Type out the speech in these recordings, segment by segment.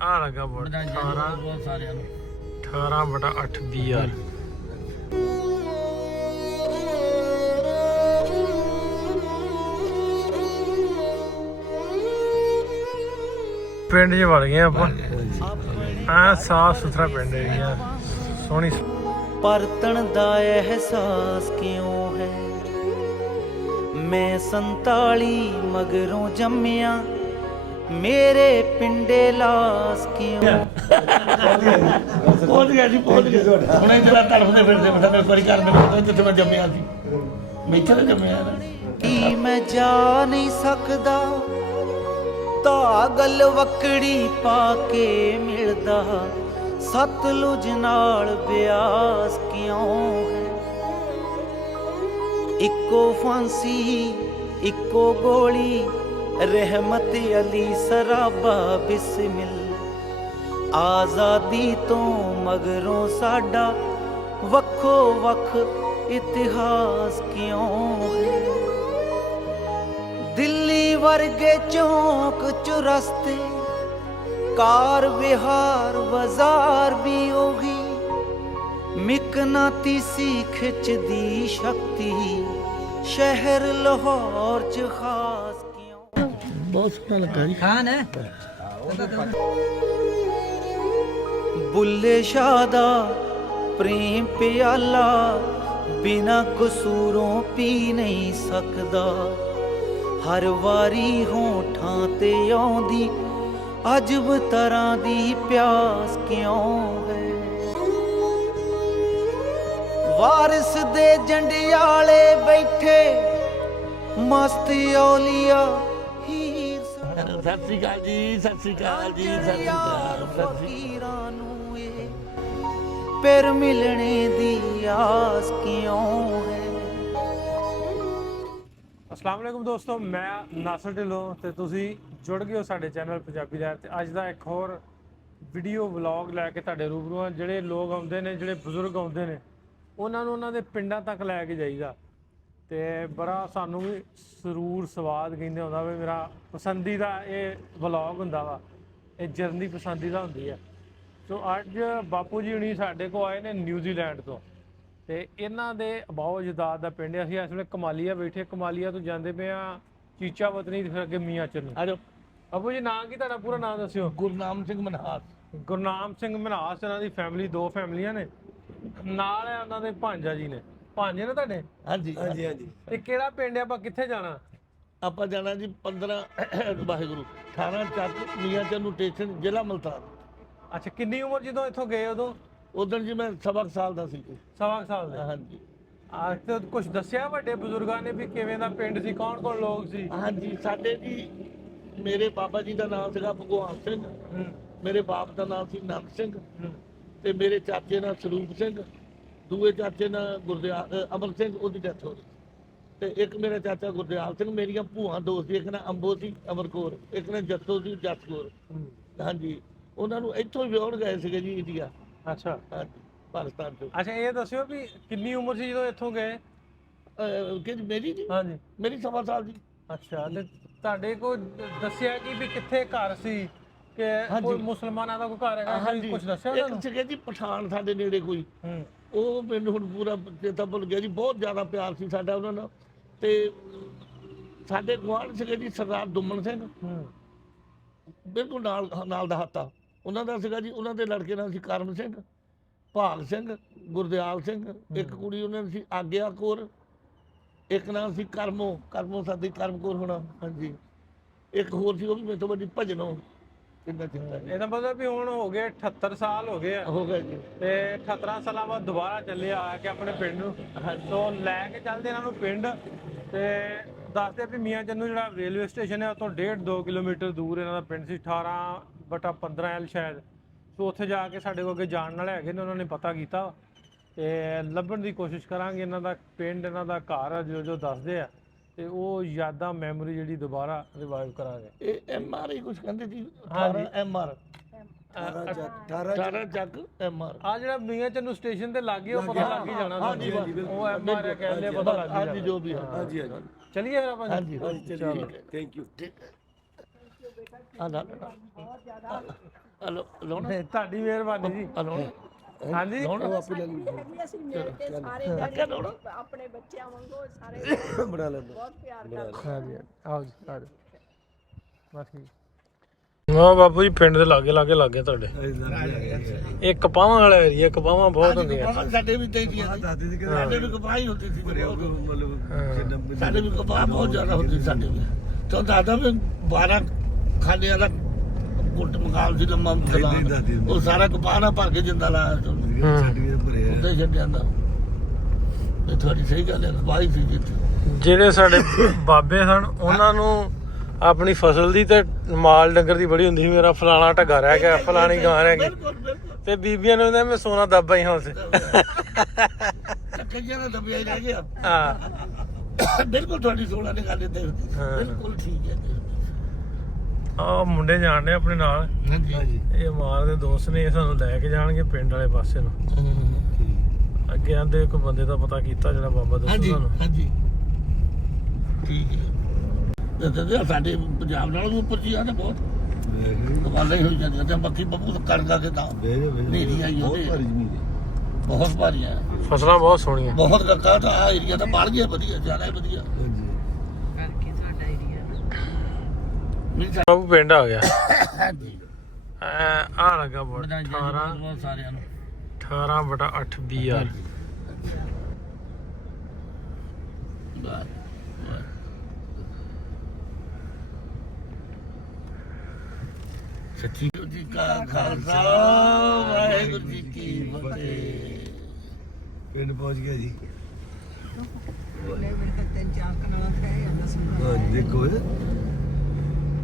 ਆ ਲਗਾ ਬੋਰਡ 18 ਬਹੁਤ ਸਾਰਿਆਂ ਨੂੰ 18/8 BR। ਪਿੰਡ 'ਚ ਵੜ ਗਏ ਆਪਾਂ। ਆ ਸਾਫ ਸੁਥਰਾ ਪਿੰਡ ਹੈ ਯਾਰ, ਸੋਹਣੀ। ਪਰਤਣ ਦਾ ਅਹਿਸਾਸ ਕਿਉਂ ਹੈ? ਮੈਂ 47 ਮਗਰੋਂ ਜੰਮਿਆ, ਮੇਰੇ ਪਿੰਡੇ ਲਾਸ ਕਿਉਂ? ਪਹੁੰਚ ਗਿਆ ਜੀ, ਪਹੁੰਚ ਗਿਆ। ਹੁਣੇ ਜਿਹੜਾ ਤੜਫਦੇ ਫਿਰਦੇ ਬੈਠਾ ਮੇਰੇ ਪਰਿਵਾਰ ਮੇਰੇ ਜਿੱਥੇ ਮੈਂ ਜੰਮਿਆ ਸੀ, ਮੈਂ ਇੱਥੇ ਜੰਮਿਆ। ਕੀ ਮੈਂ ਜਾ ਨਹੀਂ ਸਕਦਾ, ਧਾਗਲ ਵਕੜੀ ਪਾ ਕੇ ਮਿਲਦਾ, ਸਤਲੁਜ ਨਾਲ ਬਿਆਸ ਕਿਉਂ ਹੈ? ਇੱਕੋ ਫਾਂਸੀ ਇੱਕੋ ਗੋਲੀ, ਰਹਿਮਤ ਅਲੀ ਸਰਾਬਾ ਬਿਸਮਿਲ। ਆਜ਼ਾਦੀ ਤੋਂ ਮਗਰੋਂ ਸਾਡਾ ਵੱਖੋ ਵੱਖ ਇਤਿਹਾਸ ਕਿਉਂ ਹੈ? ਦਿੱਲੀ ਵਰਗੇ ਚੌਂਕ ਚੁਰਸਤੇ, ਕਾਰ ਵਿਹਾਰ ਬਾਜ਼ਾਰ ਵੀ ਉਹੀ, ਮਿਕਨਾਤੀਸੀ ਖਿੱਚਦੀ ਸ਼ਕਤੀ, ਸ਼ਹਿਰ ਲਾਹੌਰ ਚ ਖਾਸ ਕਿਉਂ? ਬਹੁਤ ਸੋਹਣਾ ਲੱਗਾ ਜੀ। ਖਾਨ ਹੈ ਬੁੱਲੇ ਸ਼ਾਹ ਦਾ ਪ੍ਰੇਮ ਪਿਆਲਾ, ਬਿਨਾ ਕਸੂਰੋਂ ਪੀ ਨਹੀਂ ਸਕਦਾ। ਹਰ ਵਾਰੀ ਹੋਠਾਂ ਤੇ ਆਉਂਦੀ ਅਜਬ ਤਰ੍ਹਾਂ ਦੀ ਪਿਆਸ ਕਿਉਂ ਹੈ? ਵਾਰਿਸ ਦੇ ਜੰਡਿਆਲੇ ਬੈਠੇ, ਮਸਤ ਔਲੀਆ ਹੀਰ। ਸਤਿ ਸ੍ਰੀ ਅਕਾਲ ਜੀ, ਸਤਿ ਸ੍ਰੀ ਅਕਾਲ ਜੀ, ਸਤਿ ਸ੍ਰੀ ਅਕਾਲ। ਫਕੀਰਾਂ ਨੂੰ ਇਹ ਪਿਰ ਮਿਲਣੇ ਦੀ ਆਸ ਕਿਉਂ ਹੈ? ਅਸਲਾਮ ਵਾਲੇਕੁਮ ਦੋਸਤੋ, ਮੈਂ ਨਾਸਰ ਢਿੱਲੋਂ ਤੇ ਤੁਸੀਂ ਜੁੜ ਗਏ ਹੋ ਸਾਡੇ ਚੈਨਲ ਪੰਜਾਬੀ ਲਹਿਰ ਤੇ। ਅੱਜ ਦਾ ਇੱਕ ਹੋਰ ਵੀਡੀਓ ਵਲੌਗ ਲੈ ਕੇ ਤੁਹਾਡੇ ਰੂਬਰੂ ਆ। ਜਿਹੜੇ ਲੋਕ ਆਉਂਦੇ ਨੇ, ਜਿਹੜੇ ਬਜ਼ੁਰਗ ਆਉਂਦੇ ਨੇ, ਉਹਨਾਂ ਨੂੰ ਉਹਨਾਂ ਦੇ ਪਿੰਡਾਂ ਤੱਕ ਲੈ ਕੇ ਜਾਈਦਾ ਤੇ ਬੜਾ ਸਾਨੂੰ ਵੀ ਸਰੂਰ ਸਵਾਦ ਕਹਿੰਦੇ ਹੁੰਦਾ ਵੀ ਮੇਰਾ ਪਸੰਦੀਦਾ ਇਹ ਵਲੌਗ ਹੁੰਦਾ ਵਾ, ਇਹ ਜਰਨੀ ਪਸੰਦੀਦਾ ਹੁੰਦੀ ਹੈ। ਸੋ ਅੱਜ ਬਾਪੂ ਜੀ ਹੁਣੀ ਸਾਡੇ ਕੋਲ ਆਏ ਨੇ ਨਿਊਜ਼ੀਲੈਂਡ ਤੋਂ, ਤੇ ਇਹਨਾਂ ਦੇ ਅਬਾਓ ਜਦਾਦ ਦਾ ਪਿੰਡ। ਅਸੀਂ ਇਸ ਵੇਲੇ ਕਮਾਲੀਆ ਬੈਠੇ, ਕਮਾਲੀਆ ਤੋਂ ਜਾਂਦੇ ਪਏ ਆ ਚੀਚਾ ਵਤਨੀ, ਫਿਰ ਅੱਗੇ ਮੀਆਂ ਚੰਨੂ। ਆਜੋ ਬਾਪੂ ਜੀ, ਨਾਂ ਕੀ ਤੁਹਾਡਾ? ਪੂਰਾ ਨਾਂ ਦੱਸਿਓ। ਗੁਰਨਾਮ ਸਿੰਘ ਮਨਹਾਸ। ਗੁਰਨਾਮ ਸਿੰਘ ਮਨਹਾਸ। ਇਹਨਾਂ ਦੀ ਫੈਮਿਲੀ, 2 ਫੈਮਲੀਆਂ ਨੇ, ਨਾਲ ਹੈ ਉਹਨਾਂ ਦੇ ਭਾਂਜਾ ਜੀ ਨੇ। ਭਾਂਜੇ ਨੇ ਤੁਹਾਡੇ? ਹਾਂਜੀ ਹਾਂਜੀ ਹਾਂਜੀ। ਤੇ ਕਿਹੜਾ ਪਿੰਡ ਹੈ? ਆਪਾਂ ਕਿੱਥੇ ਜਾਣਾ? ਆਪਾਂ ਜਾਣਾ ਜੀ 15 ਵਾਹਿਗੁਰੂ 18 ਚੱਕ ਮੀਆਂ ਚੰਨੂ ਸਟੇਸ਼ਨ, ਜ਼ਿਲ੍ਹਾ ਮਲਤਾਨ। ਅੱਛਾ, ਕਿੰਨੀ ਉਮਰ ਜਦੋਂ ਇੱਥੋਂ ਗਏ? ਉਦੋਂ ਜੀ ਮੈਂ 1.25 ਸਾਲ ਦਾ ਸੀ। 1.25 ਸਾਲ ਦੇ? ਹਾਂਜੀ। ਤੇ ਕੁਝ ਦੱਸਿਆ ਵੱਡੇ ਬਜ਼ੁਰਗਾਂ ਨੇ ਵੀ ਕਿਵੇਂ ਦਾ ਪਿੰਡ ਸੀ, ਕੌਣ ਕੌਣ ਲੋਕ ਸੀ? ਹਾਂਜੀ, ਸਾਡੇ ਜੀ ਮੇਰੇ ਬਾਬਾ ਜੀ ਦਾ ਨਾਮ ਸੀਗਾ ਭਗਵਾਨ ਸਿੰਘ, ਮੇਰੇ ਬਾਪ ਦਾ ਨਾਮ ਸੀ ਨੰਦ ਸਿੰਘ, ਤੇ ਮੇਰੇ ਚਾਚੇ ਨਾਲ ਸਰੂਪ ਸਿੰਘ, ਦੂਏ ਚਾਚੇ ਨਾਲ ਗੁਰਦਿਆਲ ਅਮਰ ਸਿੰਘ, ਉਹਦੀ ਡੈਥ ਹੋ ਗਈ। ਤੇ ਇੱਕ ਮੇਰਾ ਚਾਚਾ ਗੁਰਦਿਆਲ ਸਿੰਘ। ਮੇਰੀਆਂ ਭੂਆ 2 ਸੀ, ਇੱਕ ਨਾ ਅੰਬੋ ਸੀ ਅਮਰਕੌਰ, ਇੱਕ ਨਾ ਜੱਤੋ ਸੀ ਜਸਕੌਰ। ਹਾਂਜੀ, ਉਹਨਾਂ ਨੂੰ ਇੱਥੋਂ ਹੀ ਵਿਆਹਣ ਗਏ ਸੀਗੇ ਜੀ ਇੰਡੀਆ। ਅੱਛਾ। ਹਾਂਜੀ, ਪਾਕਿਸਤਾਨ ਤੋਂ। ਅੱਛਾ, ਇਹ ਦੱਸਿਓ ਵੀ ਕਿੰਨੀ ਉਮਰ ਸੀ ਜਦੋਂ ਇੱਥੋਂ ਗਏ? ਕਿ ਮੇਰੀ ਜੀ? ਹਾਂਜੀ, ਮੇਰੀ 1.25 ਸਾਲ ਜੀ। ਅੱਛਾ। ਤੇ ਤੁਹਾਡੇ ਕੋਲ ਦੱਸਿਆ ਕਿ ਵੀ ਕਿੱਥੇ ਘਰ ਸੀ, ਕਿ ਕੋਈ ਮੁਸਲਮਾਨਾਂ ਦਾ ਕੋਈ ਘਰ ਹੈਗਾ? ਹਾਂਜੀ, ਕੁਝ ਦੱਸਿਆ ਉਹਨਾਂ ਨੂੰ? ਇੱਕ ਸੀਗਾ ਜੀ ਪਠਾਨ ਸਾਡੇ ਨੇੜੇ ਕੋਈ, ਉਹ ਮੈਨੂੰ ਹੁਣ ਪੂਰਾ ਚੇਤਾ ਭੁੱਲ ਗਿਆ ਜੀ। ਬਹੁਤ ਜ਼ਿਆਦਾ ਪਿਆਰ ਸੀ ਸਾਡਾ ਉਹਨਾਂ ਨਾਲ। ਤੇ ਸਾਡੇ ਗੁਆਂਢ ਸੀਗੇ ਜੀ ਸਰਦਾਰ ਦੁਮਨ ਸਿੰਘ, ਬਿਲਕੁਲ ਨਾਲ ਦਾ ਹੱਤਾ ਉਹਨਾਂ ਦਾ ਸੀਗਾ ਜੀ। ਉਹਨਾਂ ਦੇ ਲੜਕੇ ਨਾਲ ਸੀ ਕਰਮ ਸਿੰਘ, ਭਾਗ ਸਿੰਘ, ਗੁਰਦਿਆਲ ਸਿੰਘ। ਇੱਕ ਕੁੜੀ ਉਹਨਾਂ ਦੀ ਸੀ ਆਗਿਆ ਕੌਰ, ਇੱਕ ਨਾਮ ਸੀ ਕਰਮੋ ਸਾਡੀ ਕਰਮ ਕੌਰ ਹੋਣਾ। ਹਾਂਜੀ, ਇੱਕ ਹੋਰ ਸੀ, ਉਹ ਵੀ ਮੇਰੇ ਤੋਂ ਵੱਡੀ ਭਜਨੋਂ। ਇਹਦਾ ਮਤਲਬ ਵੀ ਹੁਣ ਹੋ ਗਏ 78 ਸਾਲ ਹੋ ਗਏ ਆ। ਹੋ ਗਿਆ ਜੀ। ਤੇ 78 ਸਾਲਾਂ ਬਾਅਦ ਦੁਬਾਰਾ ਚੱਲੇ ਆ ਕੇ ਆਪਣੇ ਪਿੰਡ ਨੂੰ। ਤੋਂ ਲੈ ਕੇ ਚੱਲਦੇ ਇਹਨਾਂ ਨੂੰ ਪਿੰਡ। ਤੇ ਦੱਸਦੇ ਵੀ ਮੀਆਂ ਚੰਨੂ ਜਿਹੜਾ ਰੇਲਵੇ ਸਟੇਸ਼ਨ ਹੈ, ਉਤੋਂ 1.5-2 ਕਿਲੋਮੀਟਰ ਦੂਰ ਇਹਨਾਂ ਦਾ ਪਿੰਡ ਸੀ। 18/15 ਐਲ ਸ਼ਾਇਦ। ਸੋ ਉੱਥੇ ਜਾ ਕੇ ਸਾਡੇ ਕੋਲ ਅੱਗੇ ਜਾਣ ਵਾਲੇ ਹੈਗੇ ਨੇ, ਉਹਨਾਂ ਨੇ ਪਤਾ ਕੀਤਾ ਤੇ ਲੱਭਣ ਦੀ ਕੋਸ਼ਿਸ਼ ਕਰਾਂਗੇ ਇਹਨਾਂ ਦਾ ਪਿੰਡ, ਇਹਨਾਂ ਦਾ ਘਰ ਜੋ ਦੱਸਦੇ ਆ, ਤੇ ਉਹ ਯਾਦਾਂ, ਮੈਮੋਰੀ ਜਿਹੜੀ ਦੁਬਾਰਾ ਰਿਵਾਈਵ ਕਰਾਂਗੇ। ਇਹ MR ਹੀ ਕੁਝ ਕਹਿੰਦੇ ਜੀ। 18 MR 18 ਚੱਕ MR। ਆ ਜਿਹੜਾ ਮੀਆਂ ਚੰਨੂ ਸਟੇਸ਼ਨ ਤੇ ਲੱਗੇ, ਉਹ ਪਤਾ ਲੱਗ ਹੀ ਜਾਣਾ। ਹਾਂਜੀ, ਉਹ MR ਕਹਿੰਦੇ, ਪਤਾ ਲੱਗ ਜਾਣਾ। ਹਾਂਜੀ, ਜੋ ਵੀ ਹੈ। ਹਾਂਜੀ ਹਾਂਜੀ, ਚਲਿਏ ਫਿਰ ਆਪਾਂ। ਹਾਂਜੀ ਚਲੋ, ਥੈਂਕ ਯੂ। ਠੀਕ ਹੈ। ਹਲੋ ਲਾਉਣਾ ਤੁਹਾਡੀ ਮਿਹਰਬਾਨੀ ਜੀ। ਲਾਉਣਾ ਹਾਂਜੀ ਲਾਉਣਾ ਅਸੀਂ ਮਿਲ ਕੇ ਸਾਰੇ ਲਾਉਣਾ ਆਪਣੇ ਬੱਚਿਆਂ ਵਾਂਗੂ ਸਾਰੇ ਬਣਾ ਲੈਂਦਾ ਬਹੁਤ ਪਿਆਰ ਕਰਦੇ ਹਾਂਜੀ ਆਓ ਜੀ ਆ ਜਾਓ ਬਸ ਠੀਕ। ਹਾਂ ਬਾਪੂ ਜੀ ਪਿੰਡ ਦੇ ਲਾਗੇ ਲੱਗੇ ਤੁਹਾਡੇ ਇਹ ਕਪਾਹਾਂ ਵਾਲਾ ਏਰੀਆ ਕਪਾਹਾਂ ਬਹੁਤ ਹੁੰਦੀਆਂ ਸਾਡੇ ਵੀ ਤੇ ਹੀ ਦਾਦੀ ਦੀ ਸਾਡੇ ਵੀ ਕਪਾਹ ਹੀ ਹੁੰਦੀ ਸੀ ਮਤਲਬ ਸਾਡੇ ਵੀ ਕਪਾਹ ਬਹੁਤ ਜ਼ਿਆਦਾ ਹੁੰਦੀ ਸਾਡੇ ਵੀ ਤਾਂ ਦਾਦਾ ਵੀ 12 ਖਾਲਿਆਂ ਦਾ ਗੁੱਟ ਮਕਾਨ ਸੀ ਲੰਮਾ ਉਹ ਸਾਰਾ ਕਪਾਹ ਨਾਲ ਭਰ ਕੇ ਜਿੰਦਾ ਲਾਇਆ ਛੱਡੀਆਂ ਭਰੇ ਉੱਤੇ ਛੱਡ ਜਾਂਦਾ ਇਹ ਤੁਹਾਡੀ ਸਹੀ ਗੱਲ ਹੈ ਕਪਾਹ ਹੀ ਸੀ ਜਿੱਥੇ ਜਿਹੜੇ ਸਾਡੇ ਬਾਬੇ ਸਨ ਉਹਨਾਂ ਨੂੰ ਆਪਣੀ ਫਸਲ ਦੀ ਤੇ ਮਾਲ ਡੰਗਰ ਦੀ ਬੜੀ ਹੁੰਦੀ ਸੀ ਮੇਰਾ ਫਲਾਣਾ ਢੱਗਾ ਰਹਿ ਗਿਆ ਫਲਾਣੀ ਗਾਂ ਰਹਿ ਗਈ ਬਿਲਕੁਲ ਬਿਲਕੁਲ ਤੇ ਬੀਬੀਆਂ ਨੇ ਉਹਦਾ ਮੈਂ ਸੋਨਾ ਦੱਬਾ ਹੀ ਹਾਂ ਕੱਜਿਆਂ ਦਾ ਦਬਿਆ ਹੀ ਰਹਿ ਗਿਆ ਹਾਂ ਬਿਲਕੁਲ ਤੁਹਾਡੀ ਸੋਣਾ ਨੇ ਗੱਲ ਤੇ ਬਿਲਕੁਲ ਠੀਕ ਹੈ ਆ ਮੁੰਡੇ ਜਾਣਦੇ ਆਪਣੇ ਨਾਲ ਹਾਂਜੀ ਇਹ ਮਾਰ ਦੇ ਦੋਸਤ ਨੇ ਇਹ ਸਾਨੂੰ ਲੈ ਕੇ ਜਾਣਗੇ ਪਿੰਡ ਵਾਲੇ ਪਾਸੇ ਨੂੰ ਅੱਗੇ ਆਂਦੇ ਇੱਕ ਬੰਦੇ ਦਾ ਪਤਾ ਕੀਤਾ ਜਿਹੜਾ ਬਾਬਾ ਦੱਸੂ ਹਾਂਜੀ ਸਾਨੂੰ ਹਾਂਜੀ ਠੀਕ ਹੈ ਤੇ ਸਾਡੇ ਪੰਜਾਬ ਨਾਲੋਂ ਵੀ ਉੱਪਰ ਜੀ ਆ ਤਾਂ ਬਹੁਤ ਕਮਾਲਾਂ ਹੀ ਹੋਈ ਜਾਂਦੀਆਂ ਤੇ ਮੱਕੀ ਬੱਬੂ ਤਾਂ ਕਰ ਕੇ ਤਾਂ ਨੇਰੀ ਆਈ ਉਹਦੇ ਬਹੁਤ ਭਾਰੀ ਆ ਫਸਲਾਂ ਬਹੁਤ ਸੋਹਣੀਆਂ ਬਹੁਤ ਕੱਕਾ ਤਾਂ ਆ ਏਰੀਆ ਤਾਂ ਬਣ ਗਿਆ ਵਧੀਆ ਜ਼ਿਆਦਾ ਹੀ ਵਧੀਆ ਕਰਕੇ ਸਾਡਾ ਏਰੀਆ ਬਾਬੂ ਪਿੰਡ ਆ ਗਿਆ ਹਾਂਜੀ ਆ ਲੱਗਾ ਬੋਰਡ 18 ਬਹੁਤ ਸਾਰਿਆਂ ਨੂੰ 18/8 BR ਸੱਚੀ ਜੀ ਕਾ ਖਾਲਸਾ ਵਾਹਿਗੁਰੂ ਜੀ ਕੀ ਫਤਿਹ ਪਿੰਡ ਪਹੁੰਚ ਗਿਆ ਜੀ ਬੋਲੇ ਮੇਰੇ ਕੋਲ 3-4 ਕਨਾਲਾਂ ਹੈ ਅੰਦਰ ਸੁਣ ਹਾਂ ਦੇਖੋ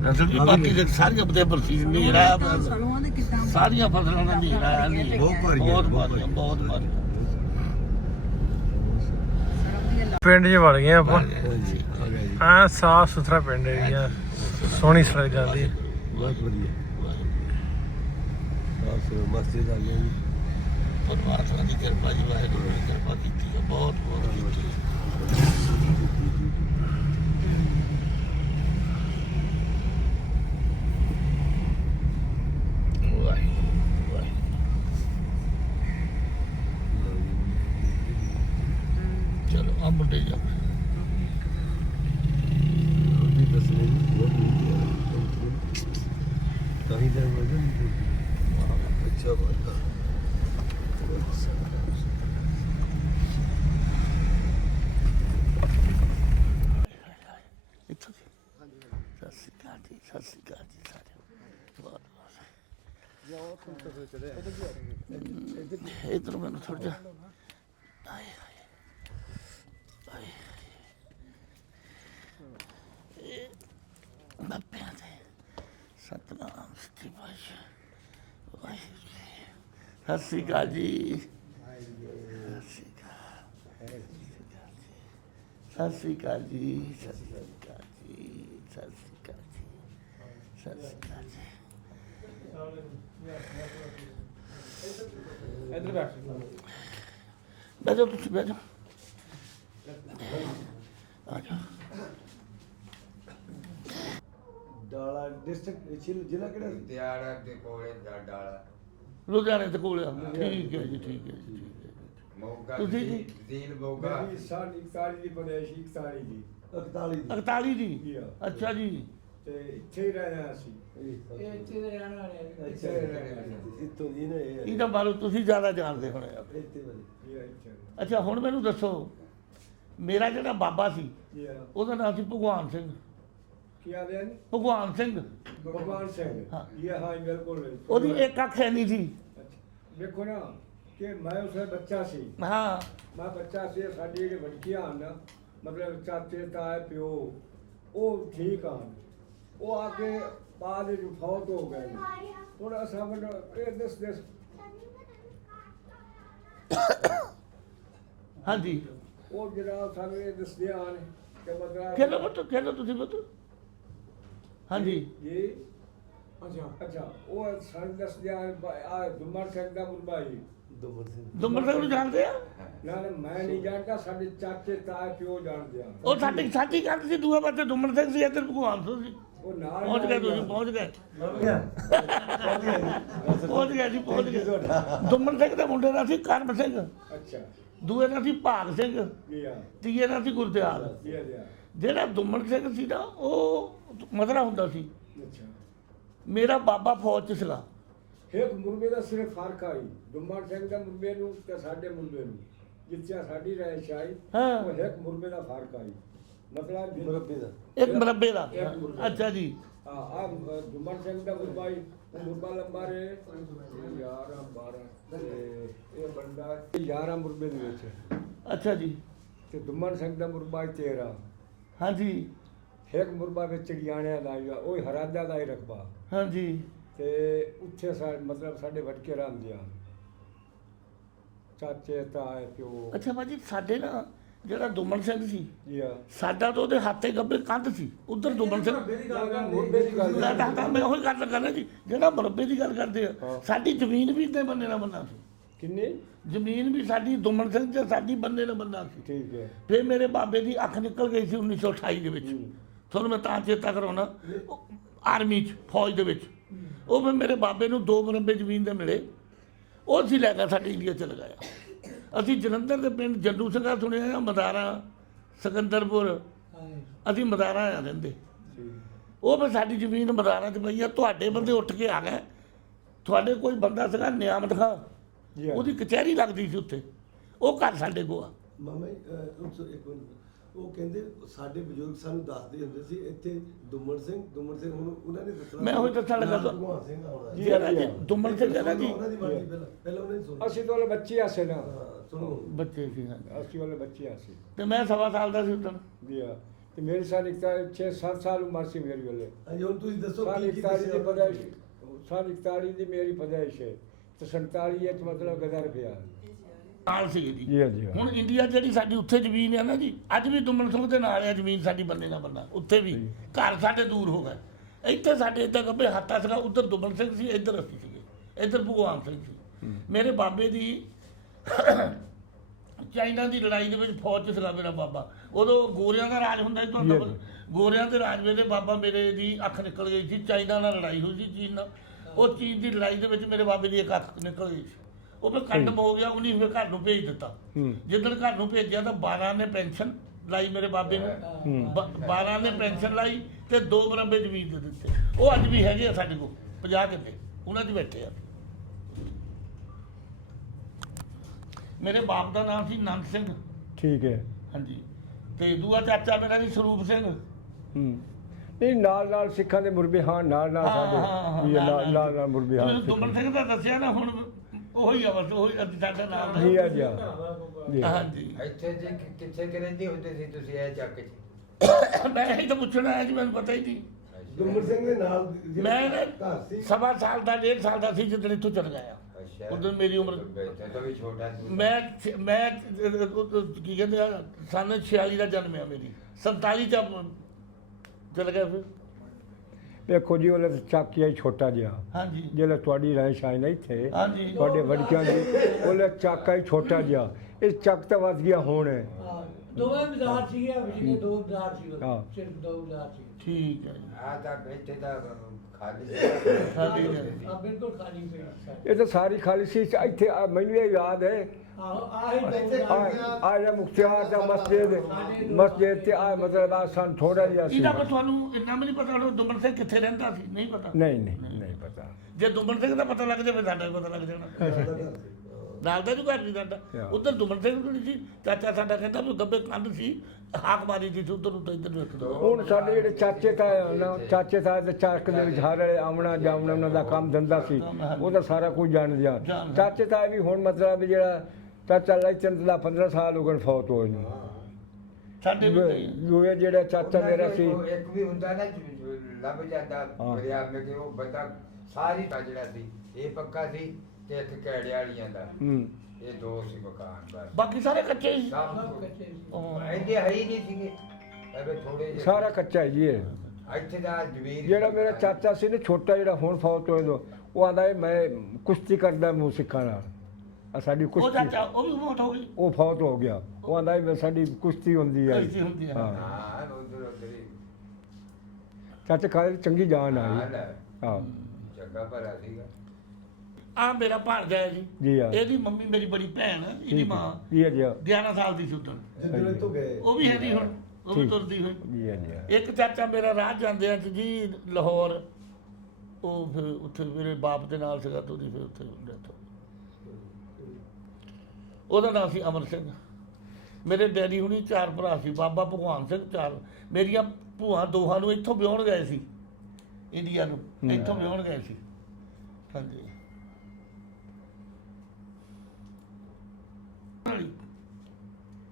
ਅਸਲ ਵਿੱਚ ਬਾਕੀ ਦੇ ਸਾਰੀਆਂ ਬਦੇ ਪ੍ਰਸੀਦ ਨਹੀਂ ਰਹਾ ਸਰੋਂ ਦੇ ਕਿੱਦਾਂ ਸਾਰੀਆਂ ਫਸਲਾਂ ਦਾ ਨਹੀਂ ਰਹਾ ਨਹੀਂ ਬਹੁਤ ਭਾਰੀ ਬਹੁਤ ਭਾਰੀ ਪਿੰਡ 'ਚ ਵੜ ਗਏ ਆਪਾਂ ਹਾਂਜੀ ਆ ਗਿਆ ਜੀ ਐ ਸਾਫ ਸੁਥਰਾ ਪਿੰਡ ਏਰੀਆ ਸੋਹਣੀ ਸੜਕ ਜਾਂਦੀ ਬਹੁਤ ਵਧੀਆ ਆਸ ਮਸਜਿਦ ਆ ਗਿਆ ਜੀ ਪਰਮਾਤਮਾ ਦੀ ਕਿਰਪਾ ਜੀ ਵਾਹਿਗੁਰੂ ਦੀ ਕਿਰਪਾ ਕੀਤੀ ਹੈ ਬਹੁਤ ਬਹੁਤ ਕੀਤੀ ਹੈ ਚਲੋ ਆ ਮੁੰਡੇ ਜਾ ਰੋਟੀ ਦੱਸਣੀ ਬਹੁਤ ਵਧੀਆ ਕਹੀਂ ਦਾ ਵਜਨ ਅੱਛਾ ਬਾਤ ਇੱਥੋਂ ਦੀ ਸਤਿ ਸ਼੍ਰੀ ਅਕਾਲ ਜੀ ਸਤਿ ਸ਼੍ਰੀ ਅਕਾਲ ਜੀ ਸਾਰੇ ਬਹੁਤ ਇਧਰ ਮੈਨੂੰ ਥੋੜਾ ਜਿਹਾ ਆਏ ਬਾਪਿਆਂ ਦੇ ਸਤਨਾਮ ਸ੍ਰੀ ਵਾਹਿਗੁਰੂ ਸਤਿ ਸ਼੍ਰੀ ਅਕਾਲ ਜੀ ਸਤਿ ਸ਼੍ਰੀ ਅਕਾਲ ਜੀ ਸਤਿ ਸ਼੍ਰੀ ਅਕਾਲ ਜੀ ਸਤਿ ਸ਼੍ਰੀ ਅਕਾਲ ਜੀ ਸਤਿ ਸ਼੍ਰੀ ਅਕਾਲ ਜੀ ਇੱਧਰ ਬੈਠ ਬੈਠੋ ਤੁਸੀਂ ਬੈਠੋ ਆ ਜਾਓ ਡਾਲਾ ਡਿਸਟ੍ਰਿਕਟ ਜ਼ਿਲ੍ਹਾ ਕਿਹੜਾ ਦਿਆੜਾ ਦੇ ਕੋਲੇ ਡਾਲਾ ਲੁਧਿਆਣੇ ਦੇ ਕੋਲ ਆ ਠੀਕ ਹੈ ਜੀ ਠੀਕ ਹੈ ਜੀ ਮੋਗਾ ਤੁਸੀਂ ਜੀ? ਤੀਨ ਮੋਗਾ ਸਾਡੀ ਕਾਲੀ ਦੀ ਬਨੇਸ਼ੀ ਕਾਲੀ ਦੀ 41 ਦੀ 41 ਜੀ Yeah. ਅੱਛਾ ਜੀ ਤੇ ਇੱਥੇ ਹੀ ਰਹਿਣਾ ਅਸੀਂ ਇੱਥੇ ਦੇ ਰਹਿਣ ਵਾਲੇ ਅੱਛਾ ਇੱਥੋਂ ਦੀ ਨਾ ਇਹ ਇਹ ਤਾਂ ਬਾਰੇ ਤੁਸੀਂ ਜ਼ਿਆਦਾ ਜਾਣਦੇ ਹੋਣੇ ਆ ਇੱਥੇ ਵਾਲੀ ਇਹ ਇੱਥੇ ਅੱਛਾ ਹੁਣ ਮੈਨੂੰ ਦੱਸੋ ਮੇਰਾ ਜਿਹੜਾ ਬਾਬਾ ਸੀ ਇਹ ਉਹਦਾ ਨਾਮ ਸੀ ਭਗਵਾਨ ਸਿੰਘ ਕੀ ਆਦੇ ਨੇ ਭਗਵਾਨ ਸਿੰਘ ਭਗਵਾਨ ਸਿੰਘ ਹਾਂ। ਇਹ ਹਾਂ ਬਿਲਕੁਲ ਉਹਦੀ ਇੱਕ ਅੱਖ ਹੈ ਨਹੀਂ ਸੀ ਦੇਖੋ ਨਾ ਕਿ ਮੈਂ ਉਸੇ ਬੱਚਾ ਸੀ ਹਾਂ ਮੈਂ ਬੱਚਾ ਸੀ ਸਾਡੀ ਜਿਹੜੇ ਬੱਚੀਆਂ ਹਨ ਨਾ ਮਤਲਬ ਚਾਚੇ ਤਾਏ ਪਿਓ ਉਹ ਠੀਕ ਆ ਉਹ ਆ ਕੇ ਬਾਅਦ ਵਿੱਚ ਫੌਤ ਹੋ ਗਏ ਨੇ ਹੁਣ ਅਸਾਂ ਮੈਨੂੰ ਇਹ ਦੱਸ ਹਾਂਜੀ ਉਹ ਜਿਹੜਾ ਸਾਨੂੰ ਇਹ ਦੱਸਦੇ ਹਨ ਕਿ ਮਤਲਬ ਖੇਲੋ ਤੁਸੀਂ ਬਤ ਹਾਂਜੀ ਜੀ ਅੱਛਾ ਉਹ ਸਾਨੂੰ ਦੱਸਦੇ ਹਨ ਆ ਦੁਮਰ ਸਿੰਘ ਦਾ ਮੁੰਬਾਈ ਦੁੰਮਰ ਸਿੰਘ ਨੂੰ ਜਾਣਦੇ ਆ ਨਾ ਨਾ ਮੈਂ ਨਹੀਂ ਜਾਣਦਾ ਸਾਡੇ ਚਾਚੇ ਤਾਏ ਪਿਓ ਜਾਣਦੇ ਆ ਉਹ ਸਾਡੀ ਗੱਲ ਸੀ ਦੂਆ ਪਾਸੇ ਦੁੰਮਰ ਸਿੰਘ ਸੀ ਇੱਧਰ ਭਗਵਾਨ ਸਿੰਘ ਸੀ ਉਹ ਨਾਲ ਪਹੁੰਚ ਗਏ ਤੁਸੀਂ, ਪਹੁੰਚ ਗਏ ਪਹੁੰਚ ਗਏ ਜੀ, ਪਹੁੰਚ ਗਏ। ਦੁਮਨ ਸਿੰਘ ਦੇ ਮੁੰਡੇ ਦਾ ਸੀ ਕਰਮ ਸਿੰਘ, ਅੱਛਾ ਦੂਏ ਦਾ ਸੀ ਭਾਗ ਸਿੰਘ, ਜੀ ਆ ਤੀਏ ਦਾ ਸੀ ਗੁਰਦਿਆਲ। ਜੀ ਆ ਜੀ ਆ ਜਿਹੜਾ ਦੁਮਨ ਸਿੰਘ ਸੀ ਨਾ ਉਹ ਮਧਰਾ ਹੁੰਦਾ ਸੀ। ਅੱਛਾ ਮੇਰਾ ਬਾਬਾ ਫੌਜ 'ਚ ਸੀਗਾ। ਇੱਕ ਮੁਰਗੇ ਦਾ ਸਿਰਫ ਫਰਕ ਆਈ ਦੁਮਨ ਸਿੰਘ ਦਾ ਮੁਰਗੇ ਨੂੰ ਤੇ ਸਾਡੇ ਮੁਰਗੇ ਨੂੰ ਜਿੱਥੇ ਸਾਡੀ ਰਹਿਸ਼ ਆਈ ਹਾਂ। ਉਹ ਇੱਕ ਮੁਰਗੇ ਦਾ ਫਰਕ ਆਈ ਮਤਲਬ ਮੁਰੱਬੀ ਦਾ ਇੱਕ ਮੁਰੱਬੇ ਦਾ। ਇੱਕ ਮੁਰੱਬੇ। ਅੱਛਾ ਜੀ। ਆ ਦੁਮਨ ਸਿੰਘ ਦਾ ਮੁਰਗਾ ਹੀ ਮੁਰਗਾ ਲੰਬਾ ਰੇ 11 12 ਤੇ ਇਹ ਬੰਦਾ 11 ਮੁਰਗੇ ਦੇ ਵਿੱਚ ਅੱਛਾ ਜੀ। ਤੇ ਦੁਮਨ ਸਿੰਘ ਦਾ ਮੁਰਗਾ ਹੀ 13 ਹਾਂਜੀ ਇੱਕ ਮੁਰਗਾ ਵਿੱਚ ਚਿੜਿਆਣਿਆਂ ਦਾ ਹੀ ਆ, ਉਹ ਹਰਾਦਾ ਦਾ ਹੀ ਰਕਬਾ ਹਾਂਜੀ। ਤੇ ਉੱਥੇ ਮਤਲਬ ਸਾਡੇ ਵਟਕੇ ਰਹਿੰਦੇ ਆ ਚਾਚੇ ਤਾਏ ਪਿਓ ਅੱਛਾ ਬਾਜੀ, ਸਾਡੇ ਨਾ ਜਿਹੜਾ ਦੁਮਨ ਸਿੰਘ ਸੀ ਜੀ ਆ ਸਾਡਾ ਤਾਂ ਉਹਦੇ ਹੱਥੇ ਗੱਬੇ ਕੰਧ ਸੀ, ਉਧਰ ਦੁਮਨ ਸਿੰਘ। ਮੁਰਬੇ ਦੀ ਗੱਲ ਮੈਂ ਦੱਸਦਾ, ਮੈਂ ਉਹੀ ਗੱਲ ਕਰਨਾ ਜੀ, ਜਿਹੜਾ ਮੁਰੱਬੇ ਦੀ ਗੱਲ ਕਰਦੇ ਆ, ਸਾਡੀ ਜ਼ਮੀਨ ਵੀ ਇੱਦਾਂ ਬੰਨੇ ਨਾਲ ਬੰਨਾ ਸੀ। ਕਿੰਨੀ ਜ਼ਮੀਨ ਵੀ ਸਾਡੀ ਦੁਮਨ ਸਿੰਘ ਤੇ ਸਾਡੀ ਬੰਦੇ ਨਾਲ ਬੰਨਾ ਸੀ। ਠੀਕ ਹੈ ਫਿਰ ਮੇਰੇ ਬਾਬੇ ਦੀ ਅੱਖ ਨਿਕਲ ਗਈ ਸੀ 1928 ਦੇ ਵਿੱਚ। ਤੁਹਾਨੂੰ ਮੈਂ ਤਾਂ ਚੇਤਾ ਕਰਾਉਣਾ, ਆਰਮੀ 'ਚ ਫੌਜ ਦੇ ਵਿੱਚ। ਉਹ ਫਿਰ ਮੇਰੇ ਬਾਬੇ ਨੂੰ 2 ਮੁਰੱਬੇ ਜ਼ਮੀਨ ਦੇ ਮਿਲੇ, ਉਹ ਸੀ ਲੈ ਕੇ ਸਾਡੇ ਇੰਡੀਆ ਚ ਲਗਾਇਆ। ਅਸੀਂ ਜਲੰਧਰ ਦੇ ਪਿੰਡ ਜੱਡੂ ਸਿੰਘਾ ਸੁਣਿਆ, ਮਦਾਰਾ, ਸਿਕੰਦਰਪੁਰ, ਅਸੀਂ ਮਦਾਰਾ ਆ ਰਹਿੰਦੇ। ਉਹ ਫਿਰ ਸਾਡੀ ਜ਼ਮੀਨ ਮਦਾਰਾ 'ਚ ਪਈ ਆ। ਤੁਹਾਡੇ ਬੰਦੇ ਉੱਠ ਕੇ ਆ ਗਏ, ਤੁਹਾਡੇ ਕੋਈ ਬੰਦਾ ਸੀਗਾ ਨਿਆਮਤ ਖਾਂ, ਜੀ ਹਾਂ। ਉਹਦੀ ਕਚਹਿਰੀ ਲੱਗਦੀ ਸੀ ਉੱਥੇ, ਉਹ ਘਰ ਸਾਡੇ ਕੋਲ ਆ। ਮਾਮਾ ਜੀ, ਇੱਕ ਮਿੰਟ, ਉਹ ਕਹਿੰਦੇ ਸਾਡੇ ਬਜ਼ੁਰਗ ਸਾਨੂੰ ਦੱਸਦੇ ਹੁੰਦੇ ਸੀ ਇੱਥੇ ਦੁਮਨ ਸਿੰਘ ਹੁਣ ਉਹਨਾਂ ਨੇ ਦੱਸਣਾ ਮੈਂ ਉਹੀ ਦੱਸਣ ਲੱਗਾ ਨਾਲ ਭਗਵਾਨ ਸਿੰਘ ਆਉਣਾ ਜੀ ਆ ਜੀ, ਦੁਮਨ ਸਿੰਘ ਹੈ ਨਾ ਜੀ, ਉਹਨਾਂ ਦੀ ਮਰਜ਼ੀ ਪਹਿਲਾਂ ਉਹਨਾਂ ਦੀ ਸੁਣੋ। ਅਸੀਂ ਤਾਂ ਵਾਲੇ ਬੱਚੇ ਆਸੇ ਨਾ ਸੁਣੋ ਬੱਚੇ ਸੀ ਹਾਂਜੀ। ਅਸੀਂ ਵਾਲੇ ਬੱਚੇ ਆਸੇ ਤੇ ਮੈਂ 1.25 ਸਾਲ ਦਾ ਸੀ ਉਦੋਂ। ਜੀ ਆ ਤੇ ਮੇਰੀ ਸਾਲ 6-7 ਸਾਲ ਉਮਰ ਸੀ ਮੇਰੀ ਵੇਲੇ ਹਾਂਜੀ, ਹੁਣ ਤੁਸੀਂ ਦੱਸੋ ਸਾਲ ਕੀ ਕੀ 41 ਦੀ ਦੱਸਿਆ ਪਦਾਇਸ਼ ਸਾਲ 41 ਦੀ ਮੇਰੀ ਪਦਾਇਸ਼ ਹੈ ਤੇ 47 ਚ ਮਤਲਬ ਗਦਰ ਪਿਆ ਨਾਲ ਸੀ ਜੀ। ਜੀ ਹਾਂ ਜੀ ਹਾਂ। ਹੁਣ ਇੰਡੀਆ ਜਿਹੜੀ ਸਾਡੀ ਉੱਥੇ ਜ਼ਮੀਨ ਹੈ ਨਾ ਜੀ, ਅੱਜ ਵੀ ਦੁਮਨ ਸਿੰਘ ਦੇ ਨਾਲ ਹੈ ਜ਼ਮੀਨ ਸਾਡੀ ਬੰਨੇ ਨਾਲ ਬੰਨਾ। ਉੱਥੇ ਵੀ ਘਰ ਸਾਡੇ ਦੂਰ ਹੋ ਗਏ। ਇੱਥੇ ਸਾਡੇ ਇੱਦਾਂ ਗੱਬੇ ਹੱਥਾ ਸੀਗਾ, ਉੱਧਰ ਦੁਮਨ ਸਿੰਘ ਸੀ, ਇੱਧਰ ਅਸੀਂ ਸੀਗੇ, ਇੱਧਰ ਭਗਵਾਨ ਸਿੰਘ ਸੀ। ਮੇਰੇ ਬਾਬੇ ਦੀ ਚਾਈਨਾ ਦੀ ਲੜਾਈ ਦੇ ਵਿੱਚ ਫੌਜ 'ਚ ਸੀਗਾ ਮੇਰਾ ਬਾਬਾ। ਉਦੋਂ ਗੋਰਿਆਂ ਦਾ ਰਾਜ ਹੁੰਦਾ ਸੀ, ਤੁਹਾਨੂੰ ਪਤਾ। ਗੋਰਿਆਂ ਦੇ ਰਾਜ ਵੇਲੇ ਬਾਬਾ ਮੇਰੇ ਦੀ ਅੱਖ ਨਿਕਲ ਗਈ ਸੀ। ਚਾਈਨਾ ਨਾਲ ਲੜਾਈ ਹੋਈ ਸੀ, ਚੀਨ ਨਾਲ। ਉਹ ਚੀਨ ਦੀ ਲੜਾਈ ਦੇ ਵਿੱਚ ਮੇਰੇ ਬਾਬੇ ਦੀ ਇੱਕ ਅੱਖ ਨਿਕਲ ਗਈ ਸੀ। ਉਹ ਫਿਰ ਕੰਡਮ ਹੋ ਗਿਆ, ਉਹਨੇ ਫਿਰ ਘਰ ਨੂੰ ਭੇਜ ਦਿੱਤਾ। ਜਿੱਦਣ ਘਰ ਨੂੰ ਭੇਜਿਆ ਤਾਂ 12 ਨੇ ਪੈਨਸ਼ਨ ਲਾਈ ਮੇਰੇ ਬਾਬੇ ਨੂੰ, 12 ਨੇ ਪੈਨਸ਼ਨ ਲਾਈ ਤੇ 2 ਮੁਰੱਬੇ ਜ਼ਮੀਨ ਦੇ ਦਿੱਤੇ। ਉਹ ਅੱਜ ਵੀ ਹੈਗੇ ਆ ਸਾਡੇ ਕੋਲ 50 ਕਿੱਲੇ, ਉਹਨਾਂ 'ਚ ਬੈਠੇ ਆ। ਮੇਰੇ ਬਾਪ ਦਾ ਨਾਮ ਸੀ ਨੰਦ ਸਿੰਘ। ਠੀਕ ਹੈ ਹਾਂਜੀ। ਤੇ ਦੂਆ ਚਾਚਾ ਮੇਰਾ ਸੀ ਸਰੂਪ ਸਿੰਘ। ਨਹੀਂ ਨਾਲ ਸਿੱਖਾਂ ਦੇ ਮੁਰਬੇ ਹਾਂ ਨਾਲ ਸਾਡੇ ਜੀ ਨਾਲ ਮੁਰਬੇ ਹਾਂ ਦੁਮਨ ਸਿੰਘ ਦਾ ਦੱਸਿਆ ਨਾ, ਹੁਣ ਉਹੀ ਆ ਬਸ, ਉਹੀ ਅਸੀਂ ਸਾਡਾ ਨਾਮ ਜੀ ਆ ਜੀ ਆ। ਜੀ ਹਾਂਜੀ। ਇੱਥੇ ਜੀ ਕਿੱਥੇ ਕੁ ਰਹਿੰਦੇ ਹੁੰਦੇ ਸੀ ਤੁਸੀਂ ਇਹ ਚੱਕ 'ਚ? ਮੈਂ ਇਹ ਤਾਂ ਪੁੱਛਣਾ ਹੈ ਜੀ, ਮੈਨੂੰ ਪਤਾ ਹੀ ਨਹੀਂ। ਦੁਮਨ ਸਿੰਘ ਦੇ ਨਾਲ ਜਿਹੜਾ ਮੈਂ ਘਰ ਸੀ 1.25 ਸਾਲ ਦਾ 1.5 ਸਾਲ ਦਾ ਸੀ ਜਦੋਂ ਇੱਥੋਂ ਚਲ ਗਿਆ। ਅੱਛਾ, ਉਦੋਂ ਮੇਰੀ ਉਮਰ ਬੇਟਾ ਤਾਂ ਵੀ ਛੋਟਾ ਸੀ। ਮੈਂ ਕੀ ਕਹਿੰਦੇ ਆ, ਸਨ 46 ਦਾ ਜਨਮ ਆ ਮੇਰੀ, 47 ਚ ਚਲ ਗਿਆ ਫਿਰ। ਵੇਖੋ ਜੀ ਉਹਨੇ ਚਾਕੀਆ ਹੀ ਛੋਟਾ ਜਿਹਾ ਹਾਂਜੀ ਜਿਹੜਾ ਤੁਹਾਡੀ ਰਹਿਸ਼ ਆਈ ਨਾ ਇੱਥੇ ਹਾਂਜੀ। ਤੁਹਾਡੇ ਵੜਕਿਆਂ ਦੀ ਉਹਨੇ ਚਾਕਾ ਹੀ ਛੋਟਾ ਜਿਹਾ। ਇਸ ਚੱਕ ਤਾਂ ਵੱਧ ਗਿਆ ਹੁਣ ਦੋਵੇਂ ਬਾਜ਼ਾਰ ਸੀਗੇ, ਜਿਹੜੇ 2 ਬਾਜ਼ਾਰ ਸੀ, ਹਾਂ। ਸਿਰਫ 2 ਬਾਜ਼ਾਰ ਸੀ। ਠੀਕ ਹੈ ਜੀ। ਆ ਤਾਂ ਇੱਥੇ ਤਾਂ ਖਾਲੀ ਖਾਲੀ ਸੀ। ਆ ਬਿਲਕੁਲ ਖਾਲੀ ਪਈ ਸੀ। ਇਹ ਤਾਂ ਸਾਰੀ ਖਾਲੀ ਸੀ। ਇੱਥੇ ਮੈਨੂੰ ਇਹ ਯਾਦ ਹੈ ਆਹੀ 2 ਬਾਜ਼ਾਰ ਆ ਜਿਹੜਾ ਮੁਖਤਿਆਰ ਦਾ ਮਸਜਿਦ ਤੇ ਆ ਮਤਲਬ ਆ ਸਾਨੂੰ ਥੋੜਾ ਜਿਹਾ ਸੀ। ਇਹਦਾ ਪਰ ਤੁਹਾਨੂੰ ਇੰਨਾ ਵੀ ਨਹੀਂ ਪਤਾ ਉਹ ਦੁਮਨ ਸਿੰਘ ਕਿੱਥੇ ਰਹਿੰਦਾ ਸੀ, ਨਹੀਂ ਪਤਾ। ਨਹੀਂ ਪਤਾ। ਜੇ ਦੁਮਨ ਸਿੰਘ ਦਾ ਪਤਾ ਲੱਗ ਜਾਵੇ ਸਾਡਾ ਵੀ ਪਤਾ ਲੱਗ ਜਾਣਾ। ਨਾਲ ਦਾ ਜੁਗਾੜ ਨਹੀਂ ਸਾਡਾ। ਉਧਰ ਦੁਮਨ ਸਿੰਘ ਨਹੀਂ ਸੀ, ਚਾਚਾ ਸਾਡਾ ਕਹਿੰਦਾ ਵੀ ਗੱਬੇ ਕੰਧ ਸੀ, ਹਾਕ ਮਾਰੀ ਸੀ ਉਧਰ ਉੱਧਰ ਇੱਧਰ ਵੇਖ ਦੋ। ਹੁਣ ਸਾਡੇ ਜਿਹੜੇ ਚਾਚੇ ਤਾਏ ਦੇ ਚਾਕ ਦੇ ਵਿੱਚ ਹਰ ਵੇਲੇ ਆਉਣਾ ਜਾਵਣਾ ਉਹਨਾਂ ਦਾ ਕੰਮ ਧੰਦਾ ਸੀ, ਉਹਦਾ ਸਾਰਾ ਕੁਝ ਜਾਣਦੇ ਆ। ਚਾਚੇ ਤਾਏ ਵੀ ਹੁਣ ਮਤਲਬ ਵੀ ਜਿਹੜਾ ਚਾਚਾ ਲਾਈ ਚੰਦ ਦਾ 15 ਸਾਲ ਹੋ ਗਏ ਫੌਤ ਹੋਏ ਨੇ। ਸਾਡੇ ਵੀ ਨਹੀਂ। ਦੂਏ ਜਿਹੜਾ ਚਾਚਾ ਮੇਰਾ ਸੀ ਇੱਕ ਵੀ ਹੁੰਦਾ ਨਾ ਲੱਭ ਜਾਂਦਾ ਦਰਿਆ ਵਿੱਚ, ਉਹ ਬੰਦਾ ਸਾਰੀ ਤਾਂ ਜਿਹੜਾ ਸੀ ਇਹ ਪੱਕਾ ਸੀ ਤੇ ਇੱਕ ਕੈੜੇ ਵਾਲੀਆਂ ਦਾ, ਇਹ 2 ਸੀ ਮਕਾਨ ਬਸ। ਬਾਕੀ ਸਾਰੇ ਕੱਚੇ ਸੀ। ਸਭ ਕੱਚੇ ਸੀ। ਇਹਦੇ ਹੈ ਹੀ ਨਹੀਂ ਸੀਗੇ, ਐਵੇਂ ਥੋੜੇ ਜਿਹੇ ਸਾਰਾ ਕੱਚਾ ਹੈ ਜੀ ਇਹ। ਇੱਥੇ ਦਾ ਜ਼ਮੀਨ ਜਿਹੜਾ ਮੇਰਾ ਚਾਚਾ ਸੀ ਨਾ ਛੋਟਾ, ਜਿਹੜਾ ਹੁਣ ਫੌਤ ਹੋਏ, ਉਹ ਆਂਦਾ ਮੈਂ ਕੁਸ਼ਤੀ ਕਰਦਾ ਮੂੰਹ ਸਿੱਖਾਂ ਨਾਲ। ਸਾਡੀ ਉਹ ਕੁਸ਼ਤੀ ਚਾਚਾ ਉਹ ਵੀ ਬਹੁਤ ਹੋ ਗਈ। ਉਹ ਫੌਤ ਹੋ ਗਿਆ। ਉਹ ਆਂਦਾ ਸਾਡੀ ਕੁਸ਼ਤੀ ਹੁੰਦੀ ਹੈ। ਕੁਸ਼ਤੀ ਹੁੰਦੀ ਹੈ। ਹਾਂ। ਹਾਂ ਉਧਰ ਉਧਰ ਹੀ ਚਾਚੇ ਖਾਲੇ ਚੰਗੀ ਜਾਨ ਹਾਂ ਆਈ ਲੈ, ਹਾਂ ਚੰਗਾ ਭਲਾ ਸੀਗਾ। ਆ ਮੇਰਾ ਭਾਣਜਾ ਹੈ ਜੀ, ਜੀ ਆ ਇਹਦੀ ਮੰਮੀ ਮੇਰੀ ਬੜੀ ਭੈਣ, ਇਹਦੀ ਮਾਂ ਜੀ ਆ ਜੀ ਆ 11 ਸਾਲ ਦੀ ਸੀ ਉਦੋਂ, ਜਿੱਦਣ ਇੱਥੋਂ ਗਏ ਉਹ ਵੀ ਹੈ ਨਹੀਂ ਹੁਣ, ਉਹ ਵੀ ਠੀਕ। ਤੁਰਦੀ ਹੋਈ। ਜੀ ਆ ਜੀ ਆ ਇੱਕ ਚਾਚਾ ਮੇਰਾ ਰਾਹ ਜਾਂਦੇ ਆ ਜੀ ਲਾਹੌਰ, ਉਹ ਫਿਰ ਉੱਥੇ ਮੇਰੇ ਬਾਪ ਦੇ ਨਾਲ ਸੀਗਾ, ਤੇ ਉਹਦੀ ਫਿਰ ਉੱਥੇ ਡੈਥ ਹੋ ਗਈ। ਉਹਦਾ ਨਾਮ ਸੀ ਅਮਰ ਸਿੰਘ। ਮੇਰੇ ਡੈਡੀ ਹੁਣੀ 4 ਭਰਾ ਸੀ, ਬਾਬਾ ਭਗਵਾਨ ਸਿੰਘ 4। ਮੇਰੀਆਂ ਭੂਆ ਦੋਹਾਂ ਨੂੰ ਇੱਥੋਂ ਵਿਆਹੁਣ ਗਏ ਸੀ, ਇੰਡੀਆ ਨੂੰ ਇੱਥੋਂ ਵਿਆਹੁਣ ਗਏ ਸੀ। ਹਾਂਜੀ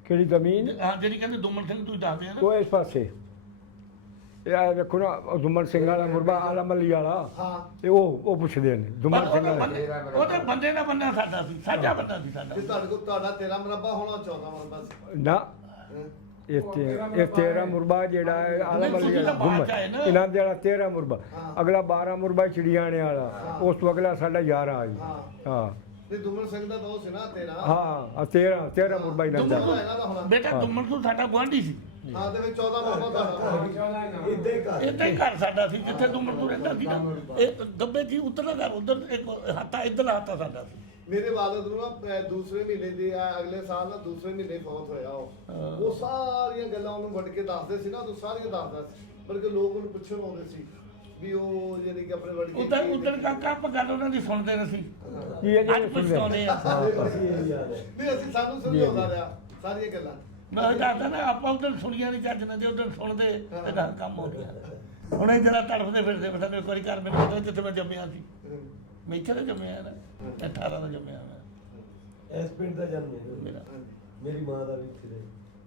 ਕਿਹੜੀ ਜ਼ਮੀਨ ਹਾਂ, ਜਿਹੜੀ ਕਹਿੰਦੇ ਦੁਮਨ ਸਿੰਘ ਤੁਸੀਂ ਦੱਸਦੇ ਆ ਨਾ, ਉਹ ਇਸ ਪਾਸੇ ਇਹ ਆ ਵੇਖੋ ਨਾ ਉਹ ਦੁਮਨ ਸਿੰਘ ਵਾਲਾ ਮੁਰਬਾ ਆਲਾ ਮੱਲੀ ਵਾਲਾ ਹਾਂ ਤੇ ਉਹ ਪੁੱਛਦੇ ਨੇ ਦੁਮਨ ਸਿੰਘ ਵਾਲਾ ਉਹਦੇ ਬੰਦੇ ਦਾ ਬੰਦਾ ਸਾਡਾ ਸੀ, ਸਾਡਾ ਬੰਦਾ ਸੀ ਸਾਡਾ। ਤੇ ਤੁਹਾਡੇ ਕੋਲ ਤੁਹਾਡਾ 13 ਮੁਰੱਬਾ ਹੋਣਾ 14 ਮੁਰੱਬਾ ਸੀ ਨਾ ਇਹ 13 ਮੁਰਬਾ ਜਿਹੜਾ ਹੈ ਆਲਾ ਮੱਲੀ ਤੁਸੀਂ ਤਾਂ ਵਾਲਾ ਬਾਅਦ ਦੁਮਨ ਚ ਆਏ ਨਾ। ਇਹਨਾਂ ਦਾ ਜਿਹੜਾ 13 ਮੁਰਬਾ ਹਾਂ। ਅਗਲਾ 12 ਮੁਰਬਾ ਚਿੜੀਆਣੇ ਵਾਲਾ ਉਸ ਤੋਂ ਅਗਲਾ ਸਾਡਾ 11 ਆ ਜੀ ਹਾਂ ਹਾਂ ਤੇ ਦੁਮਨ ਸਿੰਘ ਦਾ ਦੋ ਸੀ ਨਾ 13 ਹਾਂ 13 ਮੁਰਬਾ ਇਹਨਾਂ ਦਾ ਦੁਮਨ ਇਹਨਾਂ ਦਾ ਹੋਣਾ ਬੇਟਾ ਦੁਮਨ ਤੋਂ ਸਾਡਾ ਗੁਆਂਢੀ ਸੀ, ਹਾਂ ਤੇ ਵਿੱਚ 14 ਮੁਰੱਬਾ ਤੁਹਾਡਾ ਇੱਦਾਂ ਹੀ ਕਰ ਇੱਦਾਂ ਹੀ ਘਰ ਸਾਡਾ ਸੀ ਜਿੱਥੇ ਦੁਮਨ ਤੋਂ ਰਹਿੰਦਾ ਸੀ ਨਾ, ਇਹ ਗੱਬੇ ਜੀ ਉਧਰਲਾ ਘਰ ਉਧਰ, ਇੱਕ ਹੱਥਾ ਇੱਧਰਲਾ ਹੱਥਾ ਸਾਡਾ ਸੀ। ਮੇਰੇ ਵਾਲਦ ਨੂੰ ਨਾ ਦੂਸਰੇ ਮਹੀਨੇ ਦੀ ਅਗਲੇ ਸਾਲ ਨਾ ਦੂਸਰੇ ਮਹੀਨੇ ਫੌਤ ਹੋਇਆ ਉਹ ਸਾਰੀਆਂ ਗੱਲਾਂ ਉਹਨੂੰ ਵੱਢ ਕੇ ਦੱਸਦੇ ਸੀ ਨਾ, ਉਹ ਸਾਰੀਆਂ ਦੱਸਦਾ ਸੀ, ਬਲਕਿ ਲੋਕ ਉਹਨੂੰ ਪੁੱਛਣ ਆਉਂਦੇ ਸੀ ਵੀ ਉਹ ਜਿਹੜੀ ਕਿ ਆਪਣੇ ਵੱਢ ਕੇ ਉਧਰ ਕਾਕਾ ਆਪਾਂ ਗੱਲ ਉਹਨਾਂ ਦੀ ਸੁਣਦੇ ਰਹੇ ਸੀ, ਜੀ ਇਹ ਅੱਜ ਪਛਤਾਉਂਦੇ ਆ। ਨਹੀਂ ਅਸੀਂ ਸਾਨੂੰ ਸਮਝਾਉਂਦਾ ਰਿਹਾ ਸਾਰੀਆਂ ਗੱਲਾਂ ਮੈਂ ਉਹ ਦੱਸਦਾ ਨਾ, ਆਪਾਂ ਉਧਰ ਸੁਣੀਆਂ ਨਹੀਂ ਚੱਜ ਨਾਲ, ਜੇ ਉਧਰ ਸੁਣਦੇ ਤੇ ਗਾਂ ਕੰਮ ਹੋ ਗਿਆ। ਹੁਣ ਇਹ ਜਿਹੜਾ ਤੜਫਦੇ ਫਿਰਦੇ ਮੈਂ ਸਾਨੂੰ ਇੱਕ ਵਾਰੀ ਘਰ ਮੈਨੂੰ ਪਤਾ ਜਿੱਥੇ ਮੈਂ ਜੰਮਿਆ ਸੀ, ਮੈਂ ਇੱਥੇ ਤਾਂ ਜੰਮਿਆ ਨਾ, 18 ਦਾ ਜੰਮਿਆ ਮੈਂ ਇਸ ਪਿੰਡ ਦਾ ਜਨਮ ਹੈ ਮੇਰਾ। ਮੇਰੀ ਮਾਂ ਦਾ ਵੀ ਇੱਥੇ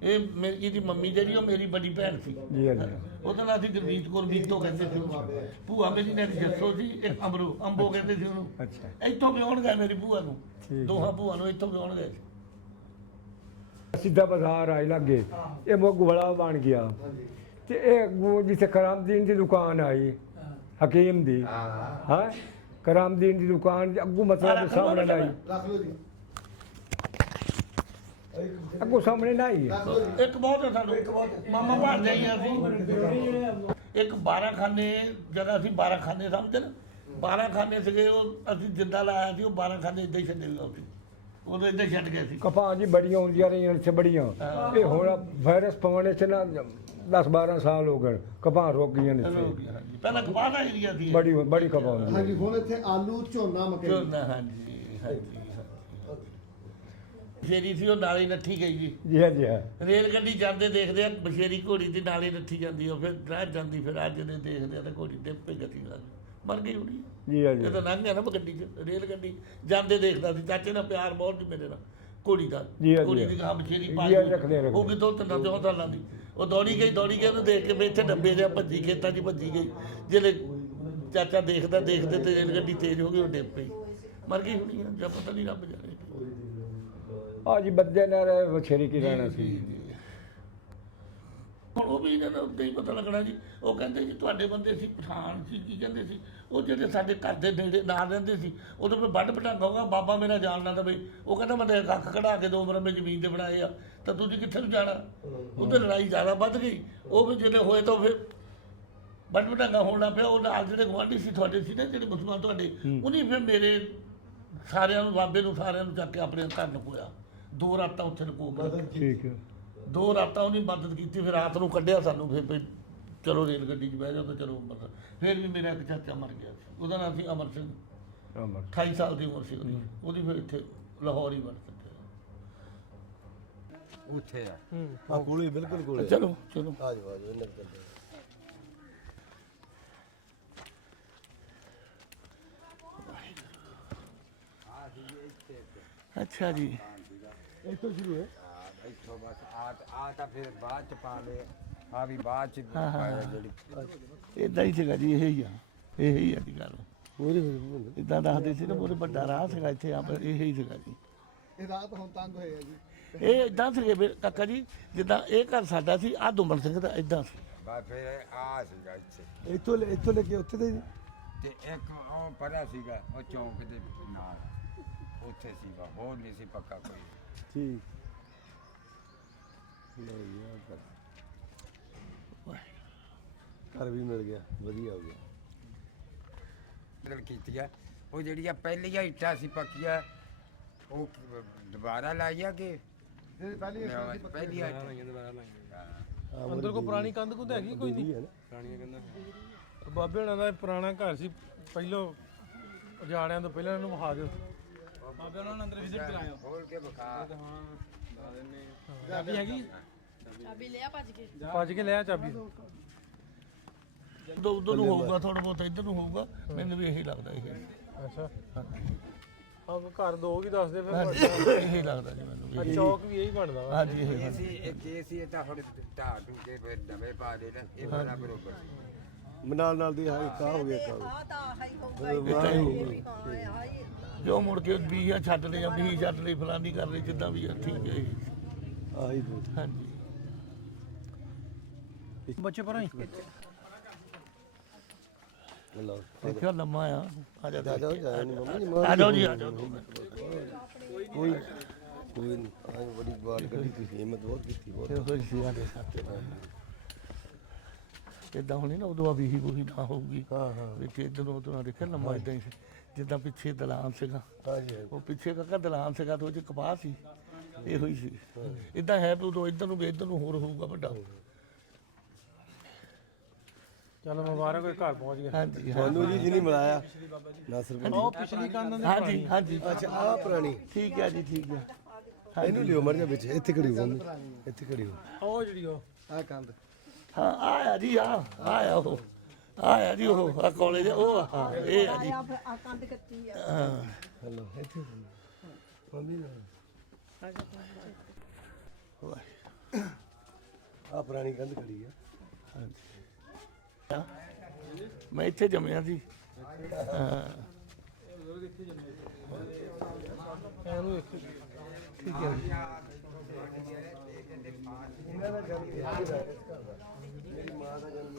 ਇਹ ਮੇਰੀ ਇਹਦੀ ਮੰਮੀ ਜਿਹੜੀ ਉਹ ਮੇਰੀ ਵੱਡੀ ਭੈਣ ਸੀ, ਜੀ ਜੀ ਉਹਦਾ ਨਾਂ ਸੀ ਗੁਰਮੀਤ ਕੌਰ, ਮੀਤੋ ਕਹਿੰਦੇ ਸੀ ਉਹਨੂੰ। ਭੂਆ ਮੇਰੀ ਨੇ ਜੱਸੋ ਸੀ, ਇੱਕ ਅੰਬੋ ਕਹਿੰਦੇ ਸੀ ਉਹਨੂੰ। ਅੱਛਾ ਇੱਥੋਂ ਵਿਆਹੁਣ ਗਏ ਮੇਰੀ ਭੂਆ ਨੂੰ, ਠੀਕ। ਦੋਹਾਂ ਭੂਆ ਨੂੰ ਇੱਥੋਂ ਵਿਆਹੁਣ ਗਏ ਸੀ। ਸਿੱਧਾ ਬਾਜ਼ਾਰ ਆਈ ਲੱਗੇ ਇਹ ਮੁੱਗ ਬੜਾ ਬਣ ਗਿਆ ਹਾਂਜੀ ਤੇ ਇਹ ਅੱਗੋਂ ਜਿੱਥੇ ਕਰਾਮਦੀਨ ਦੀ ਦੁਕਾਨ ਆਈ ਹਕੀਮ ਦੀ ਹਾਂ ਹਾਂ ਕਰਾਮਦੀਨ ਦੀ ਦੁਕਾਨ ਦੇ ਅੱਗੋਂ ਮਤਲਬ ਸਾਹਮਣੇ ਆਈ ਰੱਖ ਲਓ ਜੀ ਅੱਗੋਂ ਸਾਹਮਣੇ ਨਾ ਆਈ ਰੱਖ ਲਓ ਜੀ ਇੱਕ ਬਹੁਤ ਹੈ ਸਾਨੂੰ, ਮਾਮਾ ਭਾਣ ਜਾਈ ਅਸੀਂ ਇੱਕ 12 ਖਾਨੇ ਜਗ੍ਹਾ ਸੀ, 12 ਖਾਨੇ ਸਮਝਦੇ ਨਾ, 12 ਖਾਨੇ ਸੀਗੇ, ਉਹ ਅਸੀਂ ਜਿੰਦਾ ਲਾਇਆ ਸੀ, ਉਹ 12 ਖਾਨੇ ਇੱਦਾਂ ਹੀ ਛੱਡੇ ਗਏ ਸੀ, ਉਦੋਂ ਇੱਦਾਂ ਹੀ ਛੱਡ ਗਏ ਸੀ। ਕਪਾਹ ਜੀ ਬੜੀਆਂ ਹੁੰਦੀਆਂ ਰਹੀਆਂ ਇੱਥੇ ਬੜੀਆਂ ਇਹ ਹੁਣ ਵਾਇਰਸ ਪਵਾਉਣੇ ਚ ਨਾ 10-12 ਸਾਲ ਹੋ ਗਏ ਕਪਾਹ ਰੁਕ ਗਈਆਂ ਨੇ ਇੱਥੇ ਪਹਿਲਾਂ ਕਪਾਹ ਦਾ ਏਰੀਆ ਸੀ। ਬੜੀ ਕਪਾਹ ਹੁੰਦੀ ਹੈ। ਹਾਂਜੀ ਹੁਣ ਇੱਥੇ ਆਲੂ ਝੋਨਾ ਮਕਈ ਝੋਨਾ, ਹਾਂਜੀ ਹਾਂਜੀ। ਬਸ਼ੇਰੀ ਸੀ ਉਹ ਨਾਲੀ ਨੱਠੀ ਗਈ ਜੀ, ਜੀ ਹਾਂ ਜੀ ਹਾਂ ਰੇਲ ਗੱਡੀ ਜਾਂਦੇ ਦੇਖਦੇ ਆ ਬਸ਼ੇਰੀ ਘੋੜੀ ਦੀ ਨਾਲੀ ਨੱਠੀ ਜਾਂਦੀ ਆ, ਫਿਰ ਰਹਿ ਜਾਂਦੀ, ਫਿਰ ਅੱਜ ਦੇ ਦੇਖਦੇ ਆ ਤਾਂ ਘੋੜੀ ਡਿੱਗ ਪਈ ਗਤੀ ਨਾਲ ਮਰ ਗਈ ਹੋਣੀ। ਜੀ ਹਾਂ ਜੀ ਇਹ ਤਾਂ ਲੰਘ ਗਿਆ ਨਾ ਗੱਡੀ 'ਚ, ਰੇਲ ਗੱਡੀ ਜਾਂਦੇ ਦੇਖਦਾ ਸੀ। ਚਾਚੇ ਨਾਲ ਪਿਆਰ ਬਹੁਤ ਸੀ ਮੇਰੇ ਨਾਲ, ਘੋੜੀ ਦਾ, ਜੀ ਹਾਂ, ਘੋੜੀ ਜੀ ਦੀ ਹਾਂ। ਗਾਂ ਬਸ਼ੇਰੀ ਜੀ ਪਾ ਹਾਂ, ਰੱਖਦੇ ਆ। ਉਹ ਵੀ 2-3 ਸਾਲਾਂ ਦੀ, ਉਹ ਦੌੜੀ ਗਈ ਉਹਨੂੰ ਦੇਖ ਕੇ ਵੀ ਇੱਥੇ ਡੱਬੇ ਜਿਹਾ ਭੱਜੀ, ਖੇਤਾਂ 'ਚ ਭੱਜੀ ਗਈ। ਜਿਹੜੇ ਚਾਚਾ ਦੇਖਦੇ ਤੇ ਰੇਲ ਗੱਡੀ ਤੇਜ਼ ਹੋ ਗਈ, ਉਹ ਡਿੱਗ ਪਈ, ਮਰ ਗਈ ਹੋਣੀ ਆ, ਜਾਂ ਪਤਾ ਨਹੀਂ ਰੱਬ ਜਾਣੇ। ਆ ਜੀ ਬੱਦੇ ਨਾਲ ਵਛੇਰੀ ਕੀ ਰਹਿਣਾ ਸੀ ਹੁਣ ਉਹ ਵੀ ਇਹਨਾਂ ਨੂੰ ਉੱਤੇ ਹੀ ਪਤਾ ਲੱਗਣਾ ਜੀ। ਉਹ ਕਹਿੰਦੇ ਜੀ ਤੁਹਾਡੇ ਬੰਦੇ ਸੀ ਪਠਾਨ ਸੀ, ਕੀ ਕਹਿੰਦੇ ਸੀ ਉਹ ਜਿਹੜੇ ਸਾਡੇ ਘਰ ਦੇ ਨੇੜੇ ਨਾਲ ਰਹਿੰਦੇ ਸੀ, ਉਦੋਂ ਫਿਰ ਵੱਢ ਪਟਾਂਗਾ ਹੋਗਾ, ਬਾਬਾ ਮੇਰਾ ਜਾਣਦਾ ਤਾਂ ਬਈ, ਉਹ ਕਹਿੰਦਾ ਮੈਂ ਤਾਂ ਕੱਖ ਕਢਾ ਕੇ 2 ਮਰਮੇ ਜ਼ਮੀਨ ਦੇ ਬਣਾਏ ਆ, ਤਾਂ ਤੁਸੀਂ ਕਿੱਥੇ ਨੂੰ ਜਾਣਾ। ਉਹਦੇ ਲੜਾਈ ਜ਼ਿਆਦਾ ਵੱਧ ਗਈ, ਉਹ ਵੀ ਜਿਹੜੇ ਹੋਏ ਤਾਂ ਫਿਰ ਵੱਢ ਪਟਾਂਗਾ ਹੋਣ ਲੱਗ ਪਿਆ। ਉਹ ਨਾਲ ਜਿਹੜੇ ਗੁਆਂਢੀ ਸੀ ਤੁਹਾਡੇ ਸੀ ਨਾ, ਜਿਹੜੇ ਮੁਸਲਮਾਨ ਤੁਹਾਡੇ, ਉਹਨੇ ਫਿਰ ਮੇਰੇ ਸਾਰਿਆਂ ਨੂੰ, ਬਾਬੇ ਨੂੰ ਸਾਰਿਆਂ ਨੂੰ ਚੱਕ ਕੇ ਆਪਣੇ ਘਰ ਨਕੋਇਆ। 2 ਰਾਤਾਂ ਉੱਥੇ ਨਕੋ ਕੇ, ਠੀਕ ਹੈ 2 ਰਾਤਾਂ ਉਹਨੇ ਮਦਦ ਕੀਤੀ। ਫਿਰ ਰਾਤ ਨੂੰ ਕੱਢਿਆ ਸਾਨੂੰ, ਫਿਰ ਵੀ ਚਲੋ ਰੇਲ ਗੱਡੀ 'ਚ ਬਹਿ ਜਾਓ, ਤਾਂ ਚਲੋ ਮਤਲਬ। ਫਿਰ ਵੀ ਮੇਰਾ ਇੱਕ ਚਾਚਾ ਮਰ ਗਿਆ ਸੀ, ਉਹਦਾ ਨਾਮ ਸੀ ਅਮਰ ਸਿੰਘ, ਅਮਰ 28 ਸਾਲ ਦੀ ਉਮਰ ਸੀ ਉਹਦੀ ਫਿਰ ਇੱਥੇ ਲਾਹੌਰ ਹੀ ਮਰ ਸਕੇ। ਉੱਥੇ ਆ ਆ ਕੋਲੇ ਬਿਲਕੁਲ ਕੋਲੇ ਚਲੋ ਚਲੋ ਆ ਜਾਓ ਇਹਨਾਂ ਦੇ ਅੱਛਾ ਜੀ। ਇੱਥੋਂ ਸ਼ੁਰੂ ਹੈ ਇੱਥੋਂ ਬਸ ਆ ਤਾਂ ਫਿਰ ਬਾਅਦ ਚ ਪਾ ਲਏ, ਆ ਵੀ ਬਾਅਦ ਚ ਪਾਇਆ ਜਿਹੜੀ ਇਦਾਂ ਹੀ ਸੀਗਾ ਜੀ, ਇਹ ਹੀ ਆ ਜੀ ਗੱਲ। ਇਦਾਂ ਦੱਸਦੇ ਸੀ ਨਾ, ਉਹਦੇ ਵੱਡਾ ਰਾਹ ਸੀਗਾ ਇੱਥੇ, ਇਹ ਹੀ ਸੀਗਾ ਜੀ। ਇਹ ਰਾਤ ਹੁਣ ਤੰਗ ਹੋਏ ਆ ਜੀ ਇਹ ਇਦਾਂ ਸੀਗੇ ਵੀ ਕਾਕਾ ਜੀ, ਜਿੱਦਾਂ ਇਹ ਘਰ ਸਾਡਾ ਸੀ, ਆਹ ਦੁਮਨ ਸਿੰਘ ਦਾ ਇਦਾਂ ਸੀ। ਬਸ ਫਿਰ ਆ ਸੀਗਾ ਇੱਥੇ, ਇੱਥੋਂ ਲੈ ਕੇ ਉੱਥੇ ਦੇ ਤੇ ਇੱਕ ਉਹ ਪਰਾ ਸੀਗਾ ਉਹ ਚੌਂਕ ਦੇ ਨਾਲ, ਉੱਥੇ ਸੀਗਾ, ਹੋਰ ਨਹੀਂ ਸੀ ਪੱਕਾ ਕੋਈ। ਠੀਕ ਘਰ ਵੀ ਮਿਲ ਗਿਆ, ਵਧੀਆ ਹੋ ਗਿਆ। ਬਦਲ ਕੀਤੀ ਆ ਉਹ ਜਿਹੜੀਆਂ ਪਹਿਲੀਆਂ ਇੱਟਾਂ ਸੀ ਪੱਕੀਆਂ ਉਹ ਦੁਬਾਰਾ ਲਾਈਆਂ ਕਿ ਪਹਿਲੀਆਂ ਅੰਦਰ ਕੋ ਪੁਰਾਣੀ ਕੰਧ ਕੁੰਧ ਹੈਗੀ ਕੋਈ ਨਹੀਂ? ਪੁਰਾਣੀਆਂ ਕੰਧਾਂ ਬਾਬੇ ਹੁਣਾਂ ਦਾ ਪੁਰਾਣਾ ਘਰ ਸੀ, ਪਹਿਲੋਂ ਉਜਾੜਿਆਂ ਤੋਂ ਪਹਿਲਾਂ ਇਹਨੂੰ ਵਿਖਾ ਦਿਓ। ਬਾਬੇ ਉਹਨਾਂ ਨੂੰ ਅੰਦਰ ਵਿਜ਼ਿਟ ਕਰਾਇਓ। ਖੋਲ ਕੇ ਵਿਖਾ। ਚਾਬੀ ਹੈਗੀ? ਚਾਬੀ ਲਿਆ ਭੱਜ ਕੇ ਲਿਆ ਚਾਬੀ। ਉਧਰ ਨੂੰ ਹੋਊਗਾ ਥੋੜਾ ਬਹੁਤ, ਇੱਧਰ ਨੂੰ ਹੋਊਗਾ, ਮੈਨੂੰ ਵੀ ਇਹੀ ਲੱਗਦਾ ਇਹ। ਅੱਛਾ ਆਹ ਘਰ ਦੋ ਵੀ ਦੱਸ ਦੇ ਫਿਰ। ਇਹੀ ਲੱਗਦਾ ਜੀ ਮੈਨੂੰ ਵੀ। ਚੌਕ ਵੀ ਇਹੀ ਬਣਦਾ ਵਾ। ਹਾਂਜੀ ਇਹ ਸੀ ਇਹ ਤਾਂ ਹੁਣ ਢਾਹ ਢੂ ਕੇ ਫਿਰ ਨਵੇਂ ਪਾ ਦੇ ਨਾ ਇਹ ਬੜਾ ਬਰੋਬਰ ਨਾਲ ਦੀ ਹਾਂ ਇੱਕ ਆ ਹੋ ਗਿਆ ਕੰਮ। ਆ ਤਾਂ ਆਹੀ ਹੋਊਗਾ ਇਹ ਵੀ ਹਾਂ ਆਹੀ ਜੋ ਮੁੜ ਕੇ 20 ਛੱਡ ਲਏ ਜਾਂ 20 ਛੱਡ ਲਏ ਫਲਾਨੀ ਕਰ ਲਈ ਜਿੱਦਾਂ ਵੀ ਆ, ਠੀਕ ਹੈ ਜੀ। ਆਹੀ ਦੋ ਹਾਂਜੀ ਬੱਚੇ ਪਰ ਆਈ ਲਓ ਦੇਖਿਓ ਲੰਮਾ ਆ ਜਾ ਜਾ ਜਾਓ ਜਾ ਨਹੀਂ ਮੰਮੀ ਨਹੀਂ ਆ ਜਾਓ ਜੀ ਆ ਜਾਓ। ਕੋਈ ਨਹੀਂ ਆਹ ਬੜੀ ਬਾਤ ਕਰੀ ਤੁਸੀਂ, ਹਿੰਮਤ ਬਹੁਤ ਕੀਤੀ ਬਹੁਤ। ਇਹ ਹੋਈ ਸੀ ਆਦੇ ਸਾਥੇ ਇਦਾਂ ਹੋਣੀ ਨਾ ਉਦੋਂ ਆ ਵੀ ਹੀ ਨਾ ਹੋਊਗੀ। ਹਾਂ ਹਾਂ ਵਿੱਚ ਇੱਧਰ ਉਧਰ ਦੇਖਿਆ ਲੰਮਾ ਇਦਾਂ ਹੀ ਸੀ ਜਿੱਦਾਂ ਪਿੱਛੇ ਦਲਾਨ ਸੀਗਾ। ਹਾਂਜੀ ਉਹ ਪਿੱਛੇ ਕਾਕਾ ਦਲਾਨ ਸੀਗਾ ਤੇ ਉਹ 'ਚ ਕਪਾਹ ਸੀ, ਇਹੋ ਹੀ ਸੀ। ਇਦਾਂ ਹੈ ਵੀ ਉਦੋਂ ਇੱਧਰ ਨੂੰ ਵੀ ਇੱਧਰ ਨੂੰ ਹੋਰ ਹੋਊਗਾ ਵੱਡਾ। ਚਲੋ ਮੁਬਾਰਕ ਹੋਏ, ਘਰ ਪਹੁੰਚ ਗਏ। ਹਾਂਜੀ ਤੁਹਾਨੂੰ ਜੀ ਜਿਹਨੇ ਮਿਲਾਇਆ ਨਾਸਰ ਭਾਈ। ਉਹ ਪਿਛਲੀ ਕੰਧ ਦੇ ਹਾਂਜੀ ਹਾਂਜੀ ਅੱਛਾ ਆ ਪੁਰਾਣੀ ਠੀਕ ਹੈ ਜੀ, ਠੀਕ ਹੈ। ਇਹਨੂੰ ਲਿਓ ਮਰ ਜਾ ਵਿੱਚ, ਇੱਥੇ ਖੜੀ ਹੋ ਮੰਮੀ, ਇੱਥੇ ਖੜੀ ਹੋ। ਉਹ ਜਿਹੜੀ ਉਹ ਆ ਕੰਧ ਹਾਂ ਆਇਆ ਜੀ ਆਇਆ ਉਹ ਆਇਆ ਜੀ ਉਹ ਆ ਕਾਲਜ ਉਹ ਹਾਂ ਇਹ ਆ ਜੀ। ਆ ਕੰਧ ਕੱਚੀ ਆ। ਹਾਂ ਹਲੋ ਇੱਥੇ ਮੰਮੀ ਆ ਪੁਰਾਣੀ ਕੰਧ ਖੜੀ ਆ। ਮੈਂ ਇੱਥੇ ਜੰਮਿਆ ਸੀ। ਹਾਂ ਇਹਨੂੰ ਇੱਕ ਠੀਕ ਹੈ ਜੀ। ਇਹਨਾਂ ਦਾ ਜਨਮ ਮੇਰੀ ਮਾਂ ਦਾ ਜਨਮ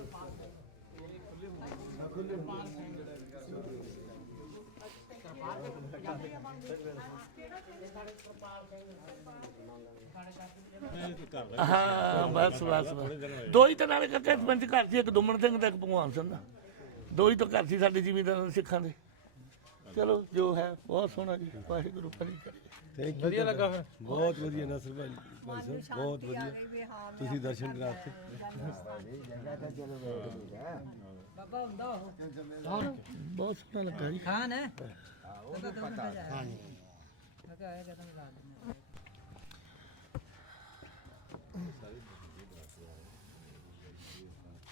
ਹਾਂ ਬਸ ਬਸ ਦੋ ਹੀ ਤਾਂ ਨਾਲੇ ਕਰਕੇ ਪੰਜ ਘਰ ਸੀ, ਇੱਕ ਦੁਮਨ ਸਿੰਘ ਤੇ ਇੱਕ ਭਗਵਾਨ ਸਿੰਘ ਦਾ। ਦੋ ਹੀ ਤਾਂ ਘਰ ਸੀ ਸਾਡੇ ਜ਼ਿਮੀਂਦਾਰਾਂ ਸਿੱਖਾਂ ਦੇ। ਚਲੋ ਜੋ ਹੈ ਬਹੁਤ ਸੋਹਣਾ ਜੀ, ਵਾਹਿਗੁਰੂ ਕਰੀ ਕਰੇ। Thank you. ਵਧੀਆ ਲੱਗਾ ਫਿਰ? ਬਹੁਤ ਵਧੀਆ ਨਾਸਰ ਭਾਈ ਸਾਹਿਬ, ਬਹੁਤ ਵਧੀਆ ਤੁਸੀਂ ਦਰਸ਼ਨ ਕਰਾਤੇ। ਬਾਬਾ ਹੁੰਦਾ ਉਹ ਬਹੁਤ ਸੋਹਣਾ ਲੱਗਾ ਜੀ। ਖਾਨ ਹੈ ਉਹਦਾ ਤਾਂ ਪਤਾ ਹੈ ਹਾਂਜੀ ਮੈਂ ਕਿਹਾ ਆਏਗਾ ਤਾਂ ਲਾ ਦਿੰਦਾ।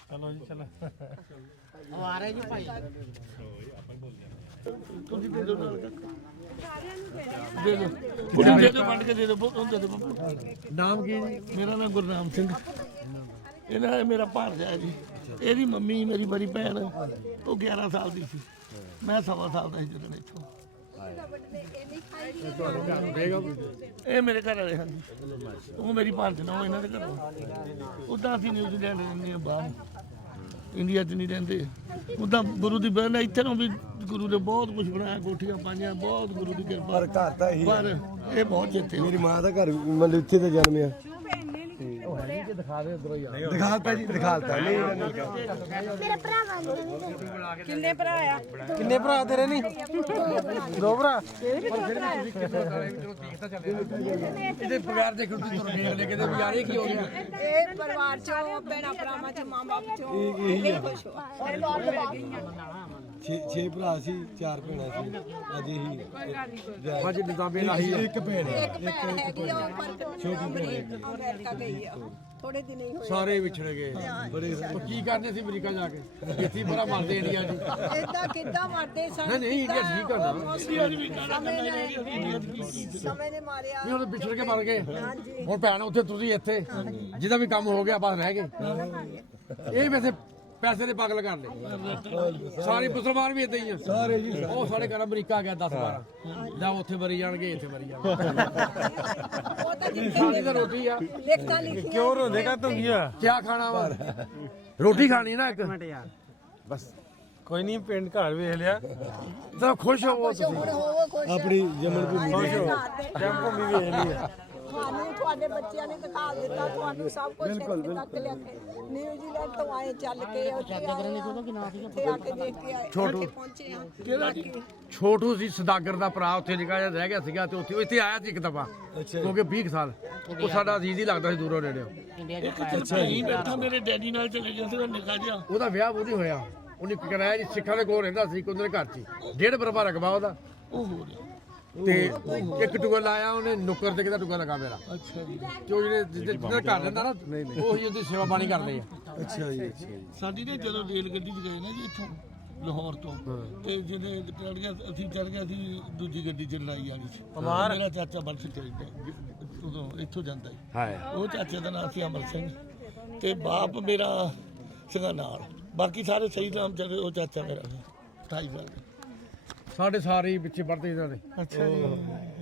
ਚਲੋ ਜੀ ਚਲੋ। ਹਮਾਰੇ ਜੀ ਭਾਈ ਤੁਸੀਂ ਦੇ ਦਿਓ ਨਾਲ ਦੇ ਦਿਓ ਕੁੜੀ ਦੇ ਦਿਓ, ਵੰਡ ਕੇ ਦੇ ਦਿਓ। ਬਹੁਤ ਦੇ ਦਿਓ। ਨਾਮ ਕੀ ਜੀ? ਮੇਰਾ ਨਾਮ ਗੁਰਨਾਮ ਸਿੰਘ। ਇਹਦਾ ਮੇਰਾ ਭਾਣਜਾ ਹੈ ਜੀ। ਇਹਦੀ ਮੰਮੀ ਮੇਰੀ ਬੜੀ ਭੈਣ, ਉਹ 11 ਸਾਲ ਦੀ ਸੀ, ਮੈਂ 1.25 ਸਾਲ ਦਾ ਸੀ ਜਦੋਂ ਇੱਥੋਂ। ਇਹ ਮੇਰੇ ਘਰ ਵਾਲੇ ਹਨ, ਉਹ ਮੇਰੀ ਭਾਣਜ ਨਾ ਇਹਨਾਂ ਦੇ ਘਰੋਂ। ਉੱਦਾਂ ਅਸੀਂ ਨਿਊਜ਼ੀਲੈਂਡ ਰਹਿੰਦੇ ਹਾਂ, ਬਾਹਰ ਇੰਡੀਆ 'ਚ ਨਹੀਂ ਰਹਿੰਦੇ। ਉੱਦਾਂ ਗੁਰੂ ਦੀ ਬਹਿਨ ਇੱਥੇ ਨੂੰ ਵੀ ਗੁਰੂ ਨੇ ਬਹੁਤ ਕੁਝ ਬਣਾਇਆ, ਕੋਠੀਆਂ ਪਾਈਆਂ, ਬਹੁਤ ਗੁਰੂ ਦੀ ਕਿਰਪਾ। ਪਰ ਘਰ ਤਾਂ ਇਹੀ ਪਰ ਇਹ ਬਹੁਤ ਚੇਤੇ ਮੇਰੀ ਮਾਂ ਦਾ ਘਰ ਮਤਲਬ ਇੱਥੇ ਦਾ ਜਨਮ ਆ। ਦਿਖਾਤਾ ਜੀ, ਦਿਖਾਤਾ ਨਹੀਂ ਕਿੰਨੇ ਭਰਾ ਆ? ਕਿੰਨੇ ਭਰਾ ਤੇਰੇ ਨਹੀਂ? ਦੋ ਭਰਾ। ਇਹਦੇ ਪਰਿਵਾਰ ਦੇ ਕੋਈ ਤੁਰ ਵੇਖ ਲੈ ਕਿਤੇ ਵੀ ਯਾਰ ਇਹ ਕੀ ਹੋ ਗਿਆ। ਇਹ ਪਰਿਵਾਰ ਚੋਂ ਭੈਣਾਂ ਭਰਾਵਾਂ ਚ ਮਾਂ ਬਾਪ ਚੋਂ ਇਹ ਖੁਸ਼ ਹੋ। 6 ਭਰਾ ਸੀ, 4 ਭੈਣਾਂ ਸੀ। ਅੱਜ ਇਹੀ ਅੱਜ ਨਿਜ਼ਾਮੇ ਲਾਹੀ ਇੱਕ ਭੈਣ ਹੈ। ਇੱਕ ਭੈਣ ਹੈਗੀ ਆ, ਉਹ ਪਰ ਅਮਰੀਕਾ ਗਈ ਆ, ਥੋੜੇ ਦਿਨ ਹੀ ਹੋਏ। ਸਾਰੇ ਵਿਛੜ ਗਏ ਬੜੇ ਉਹ ਕੀ ਕਰਦੇ ਸੀ ਅਮਰੀਕਾ ਜਾ ਕੇ, ਇੱਥੇ ਬੜਾ ਮਰਦੇ ਇੰਡੀਆ ਜੀ। ਏਦਾਂ ਕਿੱਦਾਂ ਮਰਦੇ ਸਨ? ਨਹੀਂ, ਨਹੀਂ, ਇੰਡੀਆ ਠੀਕ ਆ ਨਾ। ਸਮੇਂ ਨੇ ਮਾਰਿਆ। ਵੀ ਉਹ ਵਿਛੜ ਕੇ ਮਰ ਗਏ। ਹਾਂਜੀ ਹੁਣ ਭੈਣ ਉੱਥੇ, ਤੁਸੀਂ ਇੱਥੇ, ਜਿਹਦਾ ਵੀ ਕੰਮ ਹੋ ਗਿਆ ਬਸ ਰਹਿ ਗਏ। ਇਹ ਵੈਸੇ ਪੈਸੇ ਦੇ ਪਾਗਲ ਕਰ ਲਏ ਸਾਰੇ ਮੁਸਲਮਾਨ ਵੀ ਇਦਾਂ ਹੀ ਆ ਸਾਰੇ ਜੀ। ਉਹ ਸਾਡੇ ਘਰ ਅਮਰੀਕਾ ਗਿਆ 10-12 ਜਾਂ ਉੱਥੇ ਮਰੀ ਜਾਣਗੇ, ਇੱਥੇ ਮਰੀ ਜਾਣਗੇ। ਉਹ ਤਾਂ ਖਾਣੀ ਤਾਂ ਰੋਟੀ ਆ, ਲਿਖਤਾਂ ਲਿਖੀਆਂ। ਕਿਉਂ ਰੋਂਦੇ ਕਾ ਤੂੰ ਗਿਆ? ਕਿਆ ਖਾਣਾ ਵਾ? ਰੋਟੀ ਖਾਣੀ ਨਾ ਇੱਕ ਬਸ। ਕੋਈ ਨਹੀਂ, ਪਿੰਡ ਘਰ ਵੇਖ ਲਿਆ। ਤਾਂ ਖੁਸ਼ ਹੋਵੋ ਤੁਸੀਂ। ਹੁਣ ਹੋਵੋ ਖੁਸ਼। ਆਪਣੀ ਜਮਨ ਭੂਮੀ ਖੁਸ਼ ਹੋ। ਜੰਮ ਭੂਮੀ ਵੇਖ ਲਈ ਆ। ਤੁਹਾਨੂੰ ਤੁਹਾਡੇ ਬੱਚਿਆਂ ਨੇ ਦਿਖਾ ਦਿੱਤਾ, ਤੁਹਾਨੂੰ ਸਭ ਕੁਝ ਇੱਥੇ ਤੱਕ ਲਿਆ ਕੇ ਨਿਊਜ਼ੀਲੈਂਡ ਤੋਂ ਆਏ ਚੱਲ ਕੇ ਉੱਥੇ ਆ ਕੇ ਦੇਖ ਕੇ ਆਏ, ਉੱਥੇ ਪਹੁੰਚੇ ਆ। ਛੋਟੂ ਸੀ ਸਦਾਗਰ ਦਾ ਭਰਾ, ਉੱਥੇ ਨਿਕਾ ਜਿਹਾ ਰਹਿ ਗਿਆ ਸੀਗਾ ਤੇ ਉੱਥੇ ਇੱਥੇ ਆਇਆ ਸੀ ਇੱਕ ਦਫਾ, ਕਿਉਂਕਿ 20 ਸਾਲ ਉਹ ਸਾਡਾ ਅਜ਼ੀਜ਼ ਹੀ ਲੱਗਦਾ ਸੀ ਦੂਰੋਂ ਨੇੜਿਓਂ। ਭਾਈ ਬੈਠਾ ਮੇਰੇ ਡੈਡੀ ਨਾਲ ਚਲੇ ਗਿਆ ਸੀ ਨਿਕਾ ਜਿਹਾ। ਉਹਦਾ ਵਿਆਹ ਉਹ ਨਹੀਂ ਹੋਇਆ, ਉਹਨੇ ਕਰਾਇਆ ਜੀ ਸਿੱਖਾਂ ਦੇ ਕੋਲ ਰਹਿੰਦਾ ਸੀ, ਉਹਦੇ ਘਰ 'ਚ 1.5 ਬਰਬਾ ਰਕਬਾ ਉਹਦਾ, ਉਹ ਹੋ ਗਿਆ। ਤੇ ਇੱਕ ਟੁਕਾ ਲਾਇਆ ਉਹਨੇ ਨੁੱਕਰ ਤੇ ਕਿਹਦਾ ਟੁਕਾ ਲਗਾ ਮੇਰਾ। ਅੱਛਾ ਜੀ। ਤੇ ਉਹ ਜਿਹੜੇ ਘਰ ਰਹਿੰਦਾ ਨਾ ਉਹੀ ਉਹਦੀ ਸੇਵਾ ਪਾਣੀ ਕਰਦੇ ਆ। ਅੱਛਾ ਜੀ, ਅੱਛਾ ਜੀ। ਸਾਡੀ ਨੇ ਜਦੋਂ ਰੇਲ ਗੱਡੀ 'ਚ ਗਏ ਨਾ ਜੀ ਇੱਥੋਂ ਲਾਹੌਰ ਤੋਂ, ਤੇ ਜਿਹਨੇ ਚੜ ਗਿਆ ਅਸੀਂ ਚੜ ਗਿਆ ਸੀ ਦੂਜੀ ਗੱਡੀ 'ਚ ਲੜਾਈ ਵਾਲੀ ਸੀ। ਮੇਰਾ ਚਾਚਾ ਬਰਸ ਚਾਹੀਦਾ ਉਦੋਂ ਇੱਥੋਂ ਜਾਂਦਾ ਸੀ। ਹਾਂ, ਉਹ ਚਾਚੇ ਦਾ ਨਾਮ ਸੀ ਅਮਰ ਸਿੰਘ, ਤੇ ਬਾਪ ਮੇਰਾ ਸੀਗਾ ਨਾਲ, ਬਾਕੀ ਸਾਰੇ ਸਹੀ ਨਾਮ ਚੱਲੇ। ਉਹ ਚਾਚਾ ਮੇਰਾ 28 ਸਾਲ ਦਾ। ਸਾਡੇ ਸਾਰੇ ਹੀ ਪਿੱਛੇ ਪੜਦੇ ਇਹਨਾਂ ਨੇ। ਅੱਛਾ ਜੀ,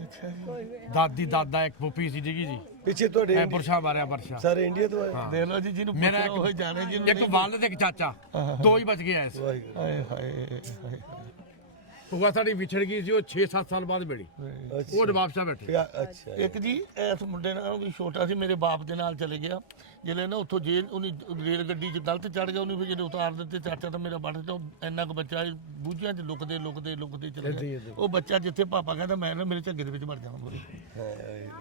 ਅੱਛਾ ਜੀ। ਦਾਦੀ ਦਾਦਾ ਇੱਕ ਪੋਪੀ ਸੀ ਜੀ ਜੀ, ਪਿੱਛੇ ਤੁਹਾਡੇ ਐ ਬੁਰਸ਼ਾ ਮਾਰਿਆ ਬਰਸ਼ਾ। ਸਾਰੇ ਇੰਡੀਆ ਤੋਂ ਆਏ? ਦੇਖ ਲਓ ਜੀ, ਜਿਹਨੂੰ ਮੇਰਾ ਪੁੱਛੋ ਉਹ ਜਾਣੇ, ਜਿਹਨੂੰ ਇੱਕ ਵਾਲਦ ਤੇ ਇੱਕ ਚਾਚਾ, ਦੋ ਹੀ ਬਚ ਗਏ ਐ। ਵਾਹਿਗੁਰੂ। ਹਾਏ ਹਾਏ ਹਾਏ। ਭੂਆ ਸਾਡੀ ਵਿਛੜ ਗਈ ਸੀ, ਉਹ 6-7 ਸਾਲ ਬਾਅਦ ਮਿਲੀ, ਉਹ ਨਵਾਬਸ਼ਾਹ ਬੈਠੇ। ਅੱਛਾ। ਇੱਕ ਜੀ ਇਸ ਮੁੰਡੇ ਨਾਲ ਵੀ ਛੋਟਾ ਸੀ, ਮੇਰੇ ਬਾਪ ਦੇ ਨਾਲ ਚਲੇ ਗਿਆ। ਜਿਹੜੇ ਨਾ ਉੱਥੋਂ ਜੇ ਉਹਨੇ ਰੇਲ ਗੱਡੀ 'ਚ ਗਲਤ ਚੜ ਗਿਆ, ਉਹਨੇ ਫਿਰ ਜਿਹੜੇ ਉਤਾਰ ਦਿੱਤੇ। ਚਾਚਾ ਤਾਂ ਮੇਰਾ ਬੜ ਤੋਂ ਇੰਨਾ ਕੁ ਬੱਚਾ ਬੂਝਿਆਂ 'ਚ ਲੁਕਦੇ ਲੁਕਦੇ ਲੁਕਦੇ ਚਲੇ ਗਿਆ। ਉਹ ਬੱਚਾ ਜਿੱਥੇ ਪਾਪਾ ਕਹਿੰਦਾ ਮੈਂ ਨਾ ਮੇਰੇ ਝੱਗੇ ਦੇ ਵਿੱਚ ਵੜ ਜਾਵਾਂਗਾ,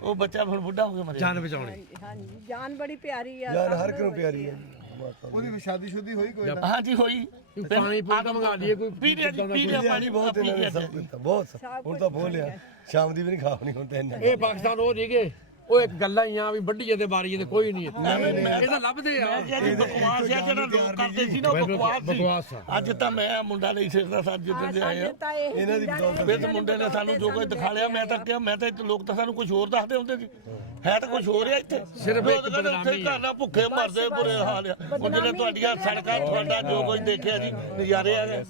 ਉਹ ਬੱਚਾ ਹੁਣ ਬੁੱਢਾ ਹੋ ਕੇ ਮਰਿਆ। ਜਾਨ ਬਚਾਉਣੀ। ਹਾਂਜੀ, ਜਾਨ ਬੜੀ ਪਿਆਰੀ ਆ। ਜਾਨ ਹਰ ਨੂੰ ਪਿਆਰੀ ਹੈ। ਉਹਦੀ ਸ਼ਾਦੀ ਹੋਈ ਕੋਈ? ਹਾਂਜੀ ਹੋਈ। ਪਾਣੀ ਪੂਰਾ ਮੰਗਾ ਲਈਏ ਕੋਈ, ਪੀਰਿਆ ਪਾਣੀ ਬਹੁਤ ਇਹਨਾਂ ਨੇ ਸਭ ਕੀਤਾ, ਬਹੁਤ ਹੁਣ ਤਾਂ ਬੋਲਿਆ ਸ਼ਾਮ ਦੀ ਵੀ ਨਹੀਂ ਖਾਣੀ ਹੁਣ ਤਾਂ ਇਹਨਾਂ ਨੇ। ਇਹ ਪਾਕਿਸਤਾਨ ਉਹ ਨਹੀਂਗੇ, ਉਹ ਇੱਕ ਗੱਲਾਂ ਹੀ ਆ ਵੀ ਵੱਢੀਏ ਤੇ ਬਾਰੀਏ ਤੇ ਕੋਈ ਨਹੀਂ ਇਹ ਤਾਂ ਲੱਭਦੇ ਆ। ਬਕਵਾਸ ਆ ਜਿਹੜਾ ਲੋਕ ਕਰਦੇ ਸੀ ਨਾ, ਉਹ ਬਕਵਾਸ ਸੀ। ਅੱਜ ਤਾਂ ਮੈਂ ਮੁੰਡਾ ਨਹੀਂ ਸਿਰਦਾ ਸੱਜ ਜਿੱਦਾਂ ਦੇ ਆਏ ਆ ਇਹਨਾਂ ਦੀ ਬਦੌਲਤ ਇਸ ਮੁੰਡੇ ਨੇ ਸਾਨੂੰ ਜੋ ਕੁਝ ਦਿਖਾ ਲਿਆ। ਮੈਂ ਤਾਂ ਕਿਹਾ, ਮੈਂ ਤਾਂ ਇੱਥੇ ਲੋਕ ਤਾਂ ਸਾਨੂੰ ਕੁਝ ਹੋਰ ਦੱਸਦੇ ਹੁੰਦੇ ਸੀ, ਹੈ ਤਾਂ ਕੁਝ ਹੋਰ ਆ ਇੱਥੇ। ਸਿਰਫ ਇੱਕ ਬਦਨਾਮੀ ਘਰ ਨਾਲ ਭੁੱਖੇ ਮਰਦੇ, ਬੁਰੇ ਹਾਲ ਆ। ਹੁਣ ਜਿਹੜੇ ਤੁਹਾਡੀਆਂ ਸੜਕਾਂ, ਤੁਹਾਡਾ ਜੋ ਕੁਝ ਦੇਖਿਆ ਜੀ, ਨਜ਼ਾਰੇ ਆ ਗਏ।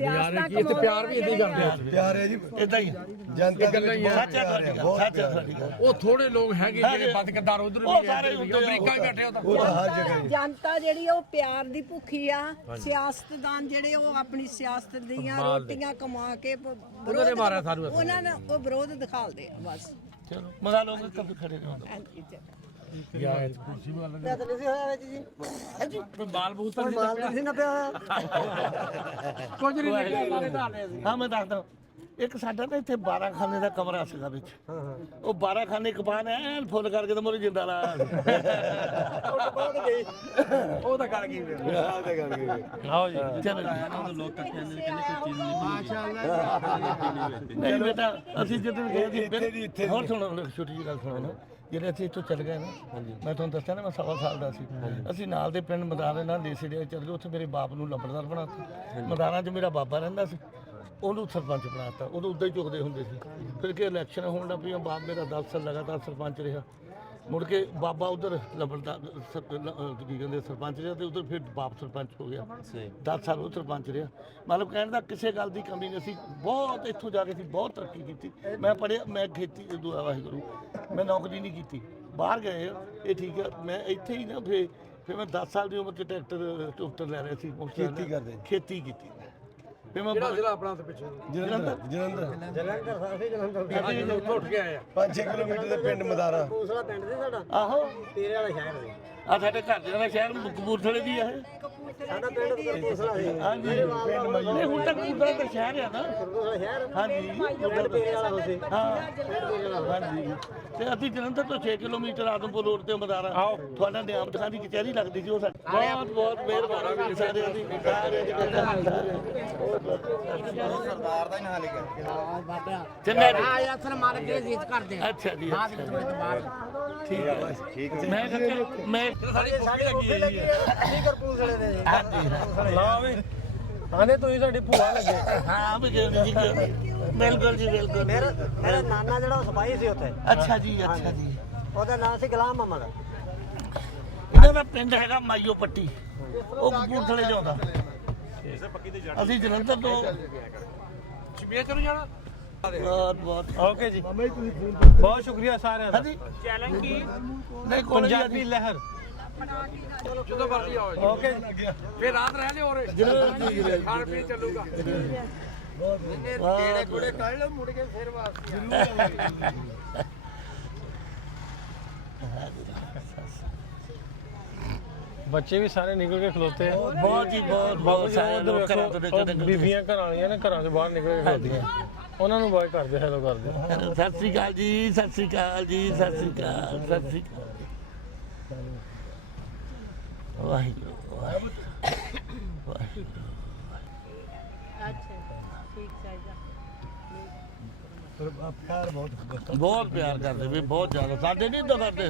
ਯਾਰ ਕੀ ਇੱਥੇ ਪਿਆਰ ਵੀ ਇਦਾਂ ਹੀ ਕਰਦੇ ਆ। ਪਿਆਰ ਹੈ ਜੀ, ਇਦਾਂ ਹੀ ਜਨਤਾ ਗੱਲਾਂ ਹੀ ਆ। ਸੱਚ ਹੈ ਤੁਹਾਡੀ ਗੱਲ, ਸੱਚ ਹੈ ਤੁਹਾਡੀ ਗੱਲ। ਉਹ ਥੋੜੇ ਲੋਕ ਹੈਗੇ ਜਿਹੜੇ ਬਦਕਰਦਾਰ ਉਧਰ ਉਹ ਵੀ ਸਾਰੇ ਹੈ, ਹੁੰਦੇ ਆ। ਅਮਰੀਕਾ ਹੀ ਬੈਠੇ ਉਹ ਤਾਂ। ਉਹ ਤਾਂ ਹਰ ਜਗ੍ਹਾ ਹੀ। ਜਨਤਾ ਜਿਹੜੀ ਉਹ ਪਿਆਰ ਦੀ ਭੁੱਖੀ ਆ। ਸਿਆਸਤਦਾਨ ਜਿਹੜੇ ਉਹ ਆਪਣੀ ਸਿਆਸਤ ਦੀਆਂ ਰੋਟੀਆਂ ਕਮਾ ਕੇ ਉਹਨਾਂ ਨੇ ਮਾਰਿਆ ਸਾਨੂੰ। ਉਹਨਾਂ ਨੇ ਉਹ ਵਿਰੋਧ ਦਿਖਾਲਦੇ ਆ ਬਸ। ਚਲੋ ਮਜ਼ਾ ਲੋਕ ਕਦੇ ਖੜੇ ਨੇ ਹੁੰਦਾ। ਹਾਂਜੀ, ਚਲੋ। ਯਾਰ ਕੁਰਸੀ ਵਾਲਾ ਬਾਲ ਨਹੀਂ ਨਾ ਪਿਆ। ਕੁਝ ਨਹੀਂ ਲੱਗਿਆ ਸਾਰੇ ਢਾਲੇ ਸੀ। ਹਾਂ ਮੈਂ ਦੱਸਦਾ, ਇੱਕ ਸਾਡਾ ਨਾ ਇੱਥੇ 12 ਖਾਨੇ ਦਾ ਕਮਰਾ ਸੀਗਾ ਵਿੱਚ। ਉਹ 12 ਖਾਨੇ ਕਪਾਨ ਐਨ ਫੁੱਲ ਕਰਕੇ ਤੇ ਮੋਰੇ ਜਿੰਦਾ ਲਾ ਉਹ ਤਾਂ ਗੱਲ ਕੀ ਫਿਰ। ਆਹ ਤਾਂ ਗੱਲ ਕੀ ਹੈ। ਆਓ ਜੀ ਚਲੋ ਲੋਕ ਕਹਿੰਦੇ ਕੋਈ ਚੀਜ਼ ਨਹੀਂ ਬੇਟਾ। ਅਸੀਂ ਜਦੋਂ ਗਏ ਸੀ, ਹੋਰ ਸੁਣੋ ਛੋਟੀ ਜਿਹੀ ਗੱਲ ਸੁਣੋ ਨਾ। ਜਿਹੜੇ ਅਸੀਂ ਇੱਥੋਂ ਚੱਲ ਗਏ ਨਾ, ਮੈਂ ਤੁਹਾਨੂੰ ਦੱਸਿਆ ਨਾ ਮੈਂ 1.25 ਸਾਲ ਦਾ ਸੀ। ਅਸੀਂ ਨਾਲ ਦੇ ਪਿੰਡ ਮਦਾਰੇ ਨਾਲ ਦੇਸੀ ਦੇ ਚੱਲ ਗਏ। ਉੱਥੇ ਮੇਰੇ ਬਾਪ ਨੂੰ ਲੰਬੜਦਾਰ ਬਣਾਤਾ। ਮਦਾਰਾਂ 'ਚ ਮੇਰਾ ਬਾਬਾ ਰਹਿੰਦਾ ਸੀ, ਉਹਨੂੰ ਸਰਪੰਚ ਬਣਾਤਾ। ਉਦੋਂ ਉੱਦਾਂ ਹੀ ਚੁੱਕਦੇ ਹੁੰਦੇ ਸੀ। ਫਿਰ ਕਿ ਇਲੈਕਸ਼ਨ ਹੋਣ ਲੱਗ ਪਈਆਂ, ਬਾਪ ਮੇਰਾ 10 ਸਾਲ ਲਗਾਤਾਰ ਸਰਪੰਚ ਰਿਹਾ। ਮੁੜ ਕੇ ਬਾਬਾ ਉਧਰ ਲੰਬੜਦਾਰ ਕੀ ਕਹਿੰਦੇ ਸਰਪੰਚ ਰਿਹਾ, ਤੇ ਉਧਰ ਫਿਰ ਬਾਪ ਸਰਪੰਚ ਹੋ ਗਿਆ। 10 ਸਾਲ ਉਹ ਸਰਪੰਚ ਰਿਹਾ। ਮਤਲਬ ਕਹਿਣ ਦਾ ਕਿਸੇ ਗੱਲ ਦੀ ਕਮੀ ਨਹੀਂ ਸੀ। ਬਹੁਤ ਇੱਥੋਂ ਜਾ ਕੇ ਸੀ ਬਹੁਤ ਤਰੱਕੀ ਕੀਤੀ। ਮੈਂ ਪੜ੍ਹਿਆ, ਮੈਂ ਖੇਤੀ ਦੁਆ ਵਾਹਿਗੁਰੂ, ਮੈਂ ਨੌਕਰੀ ਨਹੀਂ ਕੀਤੀ। ਬਾਹਰ ਗਏ ਇਹ ਠੀਕ ਹੈ। ਮੈਂ ਇੱਥੇ ਹੀ ਨਾ ਫਿਰ ਮੈਂ 10 ਸਾਲ ਦੀ ਉਮਰ 'ਚ ਟਰੈਕਟਰ ਲੈ ਰਿਹਾ ਸੀ। ਖੇਤੀ ਕਰਦੇ? ਖੇਤੀ ਕੀਤੀ। ਫਿਰ ਮੈਂ ਜ਼ਿਲ੍ਹਾ ਆਪਣਾ ਤੇ ਪਿੱਛੇ ਜਲੰਧਰ ਉੱਥੋਂ ਉੱਠ ਕੇ ਆਏ ਆ। 5-6 ਕਿਲੋਮੀਟਰ ਦੇ ਪਿੰਡ ਮਦਾਰਾ। ਆਹੋ ਤੇਰੇ ਵਾਲਾ ਸ਼ਹਿਰ ਦੇ ਆ। ਸਾਡੇ ਘਰ ਦੇ ਵਾਲਾ ਸ਼ਹਿਰ ਕਪੂਰਥਲੇ ਦੀ ਆ ਇਹ। ਸਾਡਾ ਪਿੰਡ ਕਪੂਰਥਲਾ ਹੈ। ਹਾਂਜੀ ਨਹੀਂ ਹੁਣ ਤਾਂ ਕਪੂਰਥਲਾ ਦਾ ਸ਼ਹਿਰ ਆ ਨਾ। ਹਾਂਜੀ ਤੇਰੇ ਵਾਲਾ ਹੋਸੇ। ਹਾਂ ਹਾਂਜੀ। ਤੇ ਅਸੀਂ ਜਲੰਧਰ ਤੋਂ 6 ਕਿਲੋਮੀਟਰ ਆਦਮਪੁਰ ਰੋਡ ਤੇ ਮਦਾਰਾ। ਤੁਹਾਡਾ ਨਿਆਮਤ ਖਾਂ ਦੀ ਕਚਹਿਰੀ ਲੱਗਦੀ ਸੀ। ਉਹ ਬਹੁਤ ਬਹੁਤ ਮਿਹਰਬਾਨੀ ਸਾਰਿਆਂ ਦੀ। ਸਰਦਾਰ ਦਾ ਹੀ ਨਾਂ ਲਿਖਿਆ। ਚੰਗਾ ਜੀ। ਆ ਯਾਰ ਮਾਰ ਕੇ ਜੀਤ ਕਰਦੇ ਆ। ਅੱਛਾ ਜੀ ਠੀਕ ਹੈ ਠੀਕ ਹੈ। ਮੈਂ ਸਾਡੀ ਭੁੱਖ ਲੱਗੀ ਹੋਈ ਹੈ। ਹਾਂਜੀ ਲਾ ਵੀ ਆਨੇ ਤੁਸੀਂ ਸਾਡੀ ਭੂਆ ਲੱਗੇ। ਹਾਂ ਵੀ ਜੀ ਬਿਲਕੁਲ ਜੀ ਬਿਲਕੁਲ। ਮੇਰਾ ਨਾਨਾ ਜਿਹੜਾ ਉਹ ਸਿਪਾਹੀ ਸੀ ਉੱਥੇ। ਅੱਛਾ ਜੀ ਅੱਛਾ ਜੀ। ਉਹਦਾ ਨਾਮ ਸੀ ਗੁਲਾਮ ਮੁਹੰਮਦ। ਇਹਨਾਂ ਦਾ ਪਿੰਡ ਹੈਗਾ ਮਾਈਓ ਪੱਟੀ, ਉਹ ਕਪੂਰਥਲੇ ਜਾਂਦਾ। ਅਸੀਂ ਜਲੰਧਰ ਤੋਂ ਸ਼ਮੀਰ ਚਲੋ ਜਾਣਾ। ਬਹੁਤ ਬਹੁਤ ਓਕੇ ਜੀ, ਬਹੁਤ ਸ਼ੁਕਰੀਆ ਸਾਰਿਆਂ ਦਾ। ਹਾਂਜੀ ਚੈਲੰਜ ਕੀ ਨਹੀਂ ਪੰਜਾਬੀ ਲਹਿਰ। ਜਦੋਂ ਮਰਜ਼ੀ ਆਓ ਜੀ। ਓਕੇ ਜੀ, ਫਿਰ ਰਾਤ ਰਹਿ ਲਿਓ ਔਰ ਜ਼ਰੂਰ ਖਾਣ ਪੀਣ ਚੱਲੂਗਾ। ਕਿਹੜੇ ਕੋਲੇ ਕੱਢ ਲਓ ਮੁੜ ਕੇ ਫਿਰ ਵਾਪਸ। ਬੱਚੇ ਵੀ ਸਾਰੇ ਨਿਕਲ ਕੇ ਖਲੋਤੇ ਆ। ਬਹੁਤ ਜੀ ਬਹੁਤ ਬਾਬੂ ਜੀ ਸਾਰੇ ਉਧਰ ਲੋਕ ਘਰਾਂ ਵੇਖੋ ਤੋਂ ਉਹ ਨਿਕਲਦੇ ਬੀਬੀਆਂ ਘਰਾਂ ਵਾਲੀਆਂ ਨੇ ਘਰਾਂ 'ਚ ਬਾਹਰ ਨਿਕਲ ਕੇ ਖਲੋਤੀਆਂ ਉਹਨਾਂ ਨੂੰ ਬਾਏ ਕਰਦੇ ਹੈਲੋ ਕਰਦੇ ਸਤਿ ਸ੍ਰੀ ਅਕਾਲ ਜੀ, ਸਤਿ ਸ੍ਰੀ ਅਕਾਲ ਜੀ, ਸਤਿ ਸ੍ਰੀ ਅਕਾਲ, ਸਤਿ ਸ੍ਰੀ ਅਕਾਲ। ਵਾਹਿਗੁਰੂ ਵਾਹਿਗੁਰੂ ਵਾਹਿਗੁਰੂ। ਪਿਆਰ ਬਹੁਤ ਬਹੁਤ ਪਿਆਰ ਕਰਦੇ ਵੀ ਬਹੁਤ ਜ਼ਿਆਦਾ, ਸਾਡੇ ਨਹੀਂ ਤਾਂ ਕਰਦੇ।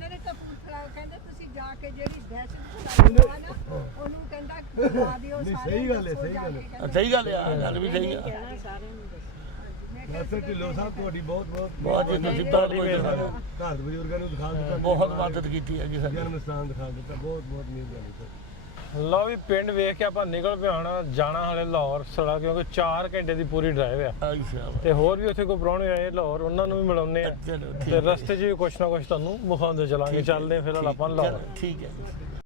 ਕਹਿੰਦੇ ਤੁਸੀਂ ਜਾ ਕੇ ਜਿਹੜੀ ਦਹਿਸ਼ਤ ਫੈਲਾਈ ਆ ਨਾ ਉਹਨੂੰ ਕਹਿੰਦਾ ਦਬਾ ਦਿਓ ਸਾਰੇ। ਸਹੀ ਗੱਲ ਹੈ, ਸਹੀ ਗੱਲ ਹੈ। ਸਹੀ ਗੱਲ ਆ, ਗੱਲ ਵੀ ਸਹੀ ਆ। ਡਾਕਟਰ ਢਿੱਲੋਂ ਸਾਹਿਬ ਤੁਹਾਡੀ ਬਹੁਤ ਬਹੁਤ ਬਹੁਤ ਜੀ ਤੁਸੀਂ ਬਹੁਤ ਕੁਝ ਦਿਖਾਇਆ। ਘਰ ਬਜ਼ੁਰਗਾਂ ਨੂੰ ਦਿਖਾ ਦਿੱਤਾ, ਬਹੁਤ ਮਦਦ ਕੀਤੀ ਹੈ ਜੀ ਸਾਡੀ। ਜਨਮ ਸਥਾਨ ਦਿਖਾ ਦਿੱਤਾ, ਬਹੁਤ ਬਹੁਤ ਮਿਹਰਬਾਨੀ ਸਰ। ਲਓ ਵੀ ਪਿੰਡ ਵੇਖ ਕੇ ਆਪਾਂ ਨਿਕਲ ਪਿਆ ਹੁਣ ਜਾਣਾ ਹਲੇ ਲਾਹੌਰ ਸੜਾ ਕਿਉਂਕਿ 4 ਘੰਟੇ ਦੀ ਪੂਰੀ ਡਰਾਈਵ ਆ ਅੱਛਾ ਤੇ ਹੋਰ ਵੀ ਉੱਥੇ ਕੋਈ ਪ੍ਰਾਹੁਣੇ ਆਏ ਲਾਹੌਰ ਉਹਨਾਂ ਨੂੰ ਵੀ ਮਿਲਾਉਂਦੇ ਆ ਚਲੋ ਤੇ ਠੀਕ ਹੈ, ਰਸਤੇ 'ਚ ਵੀ ਕੁਛ ਨਾ ਕੁਛ ਤੁਹਾਨੂੰ ਵਿਖਾਉਂਦੇ ਚਲਾਂਗੇ ਚੱਲਦੇ ਫਿਰ ਆਪਾਂ ਲਾਹੌਰ ਠੀਕ ਹੈ।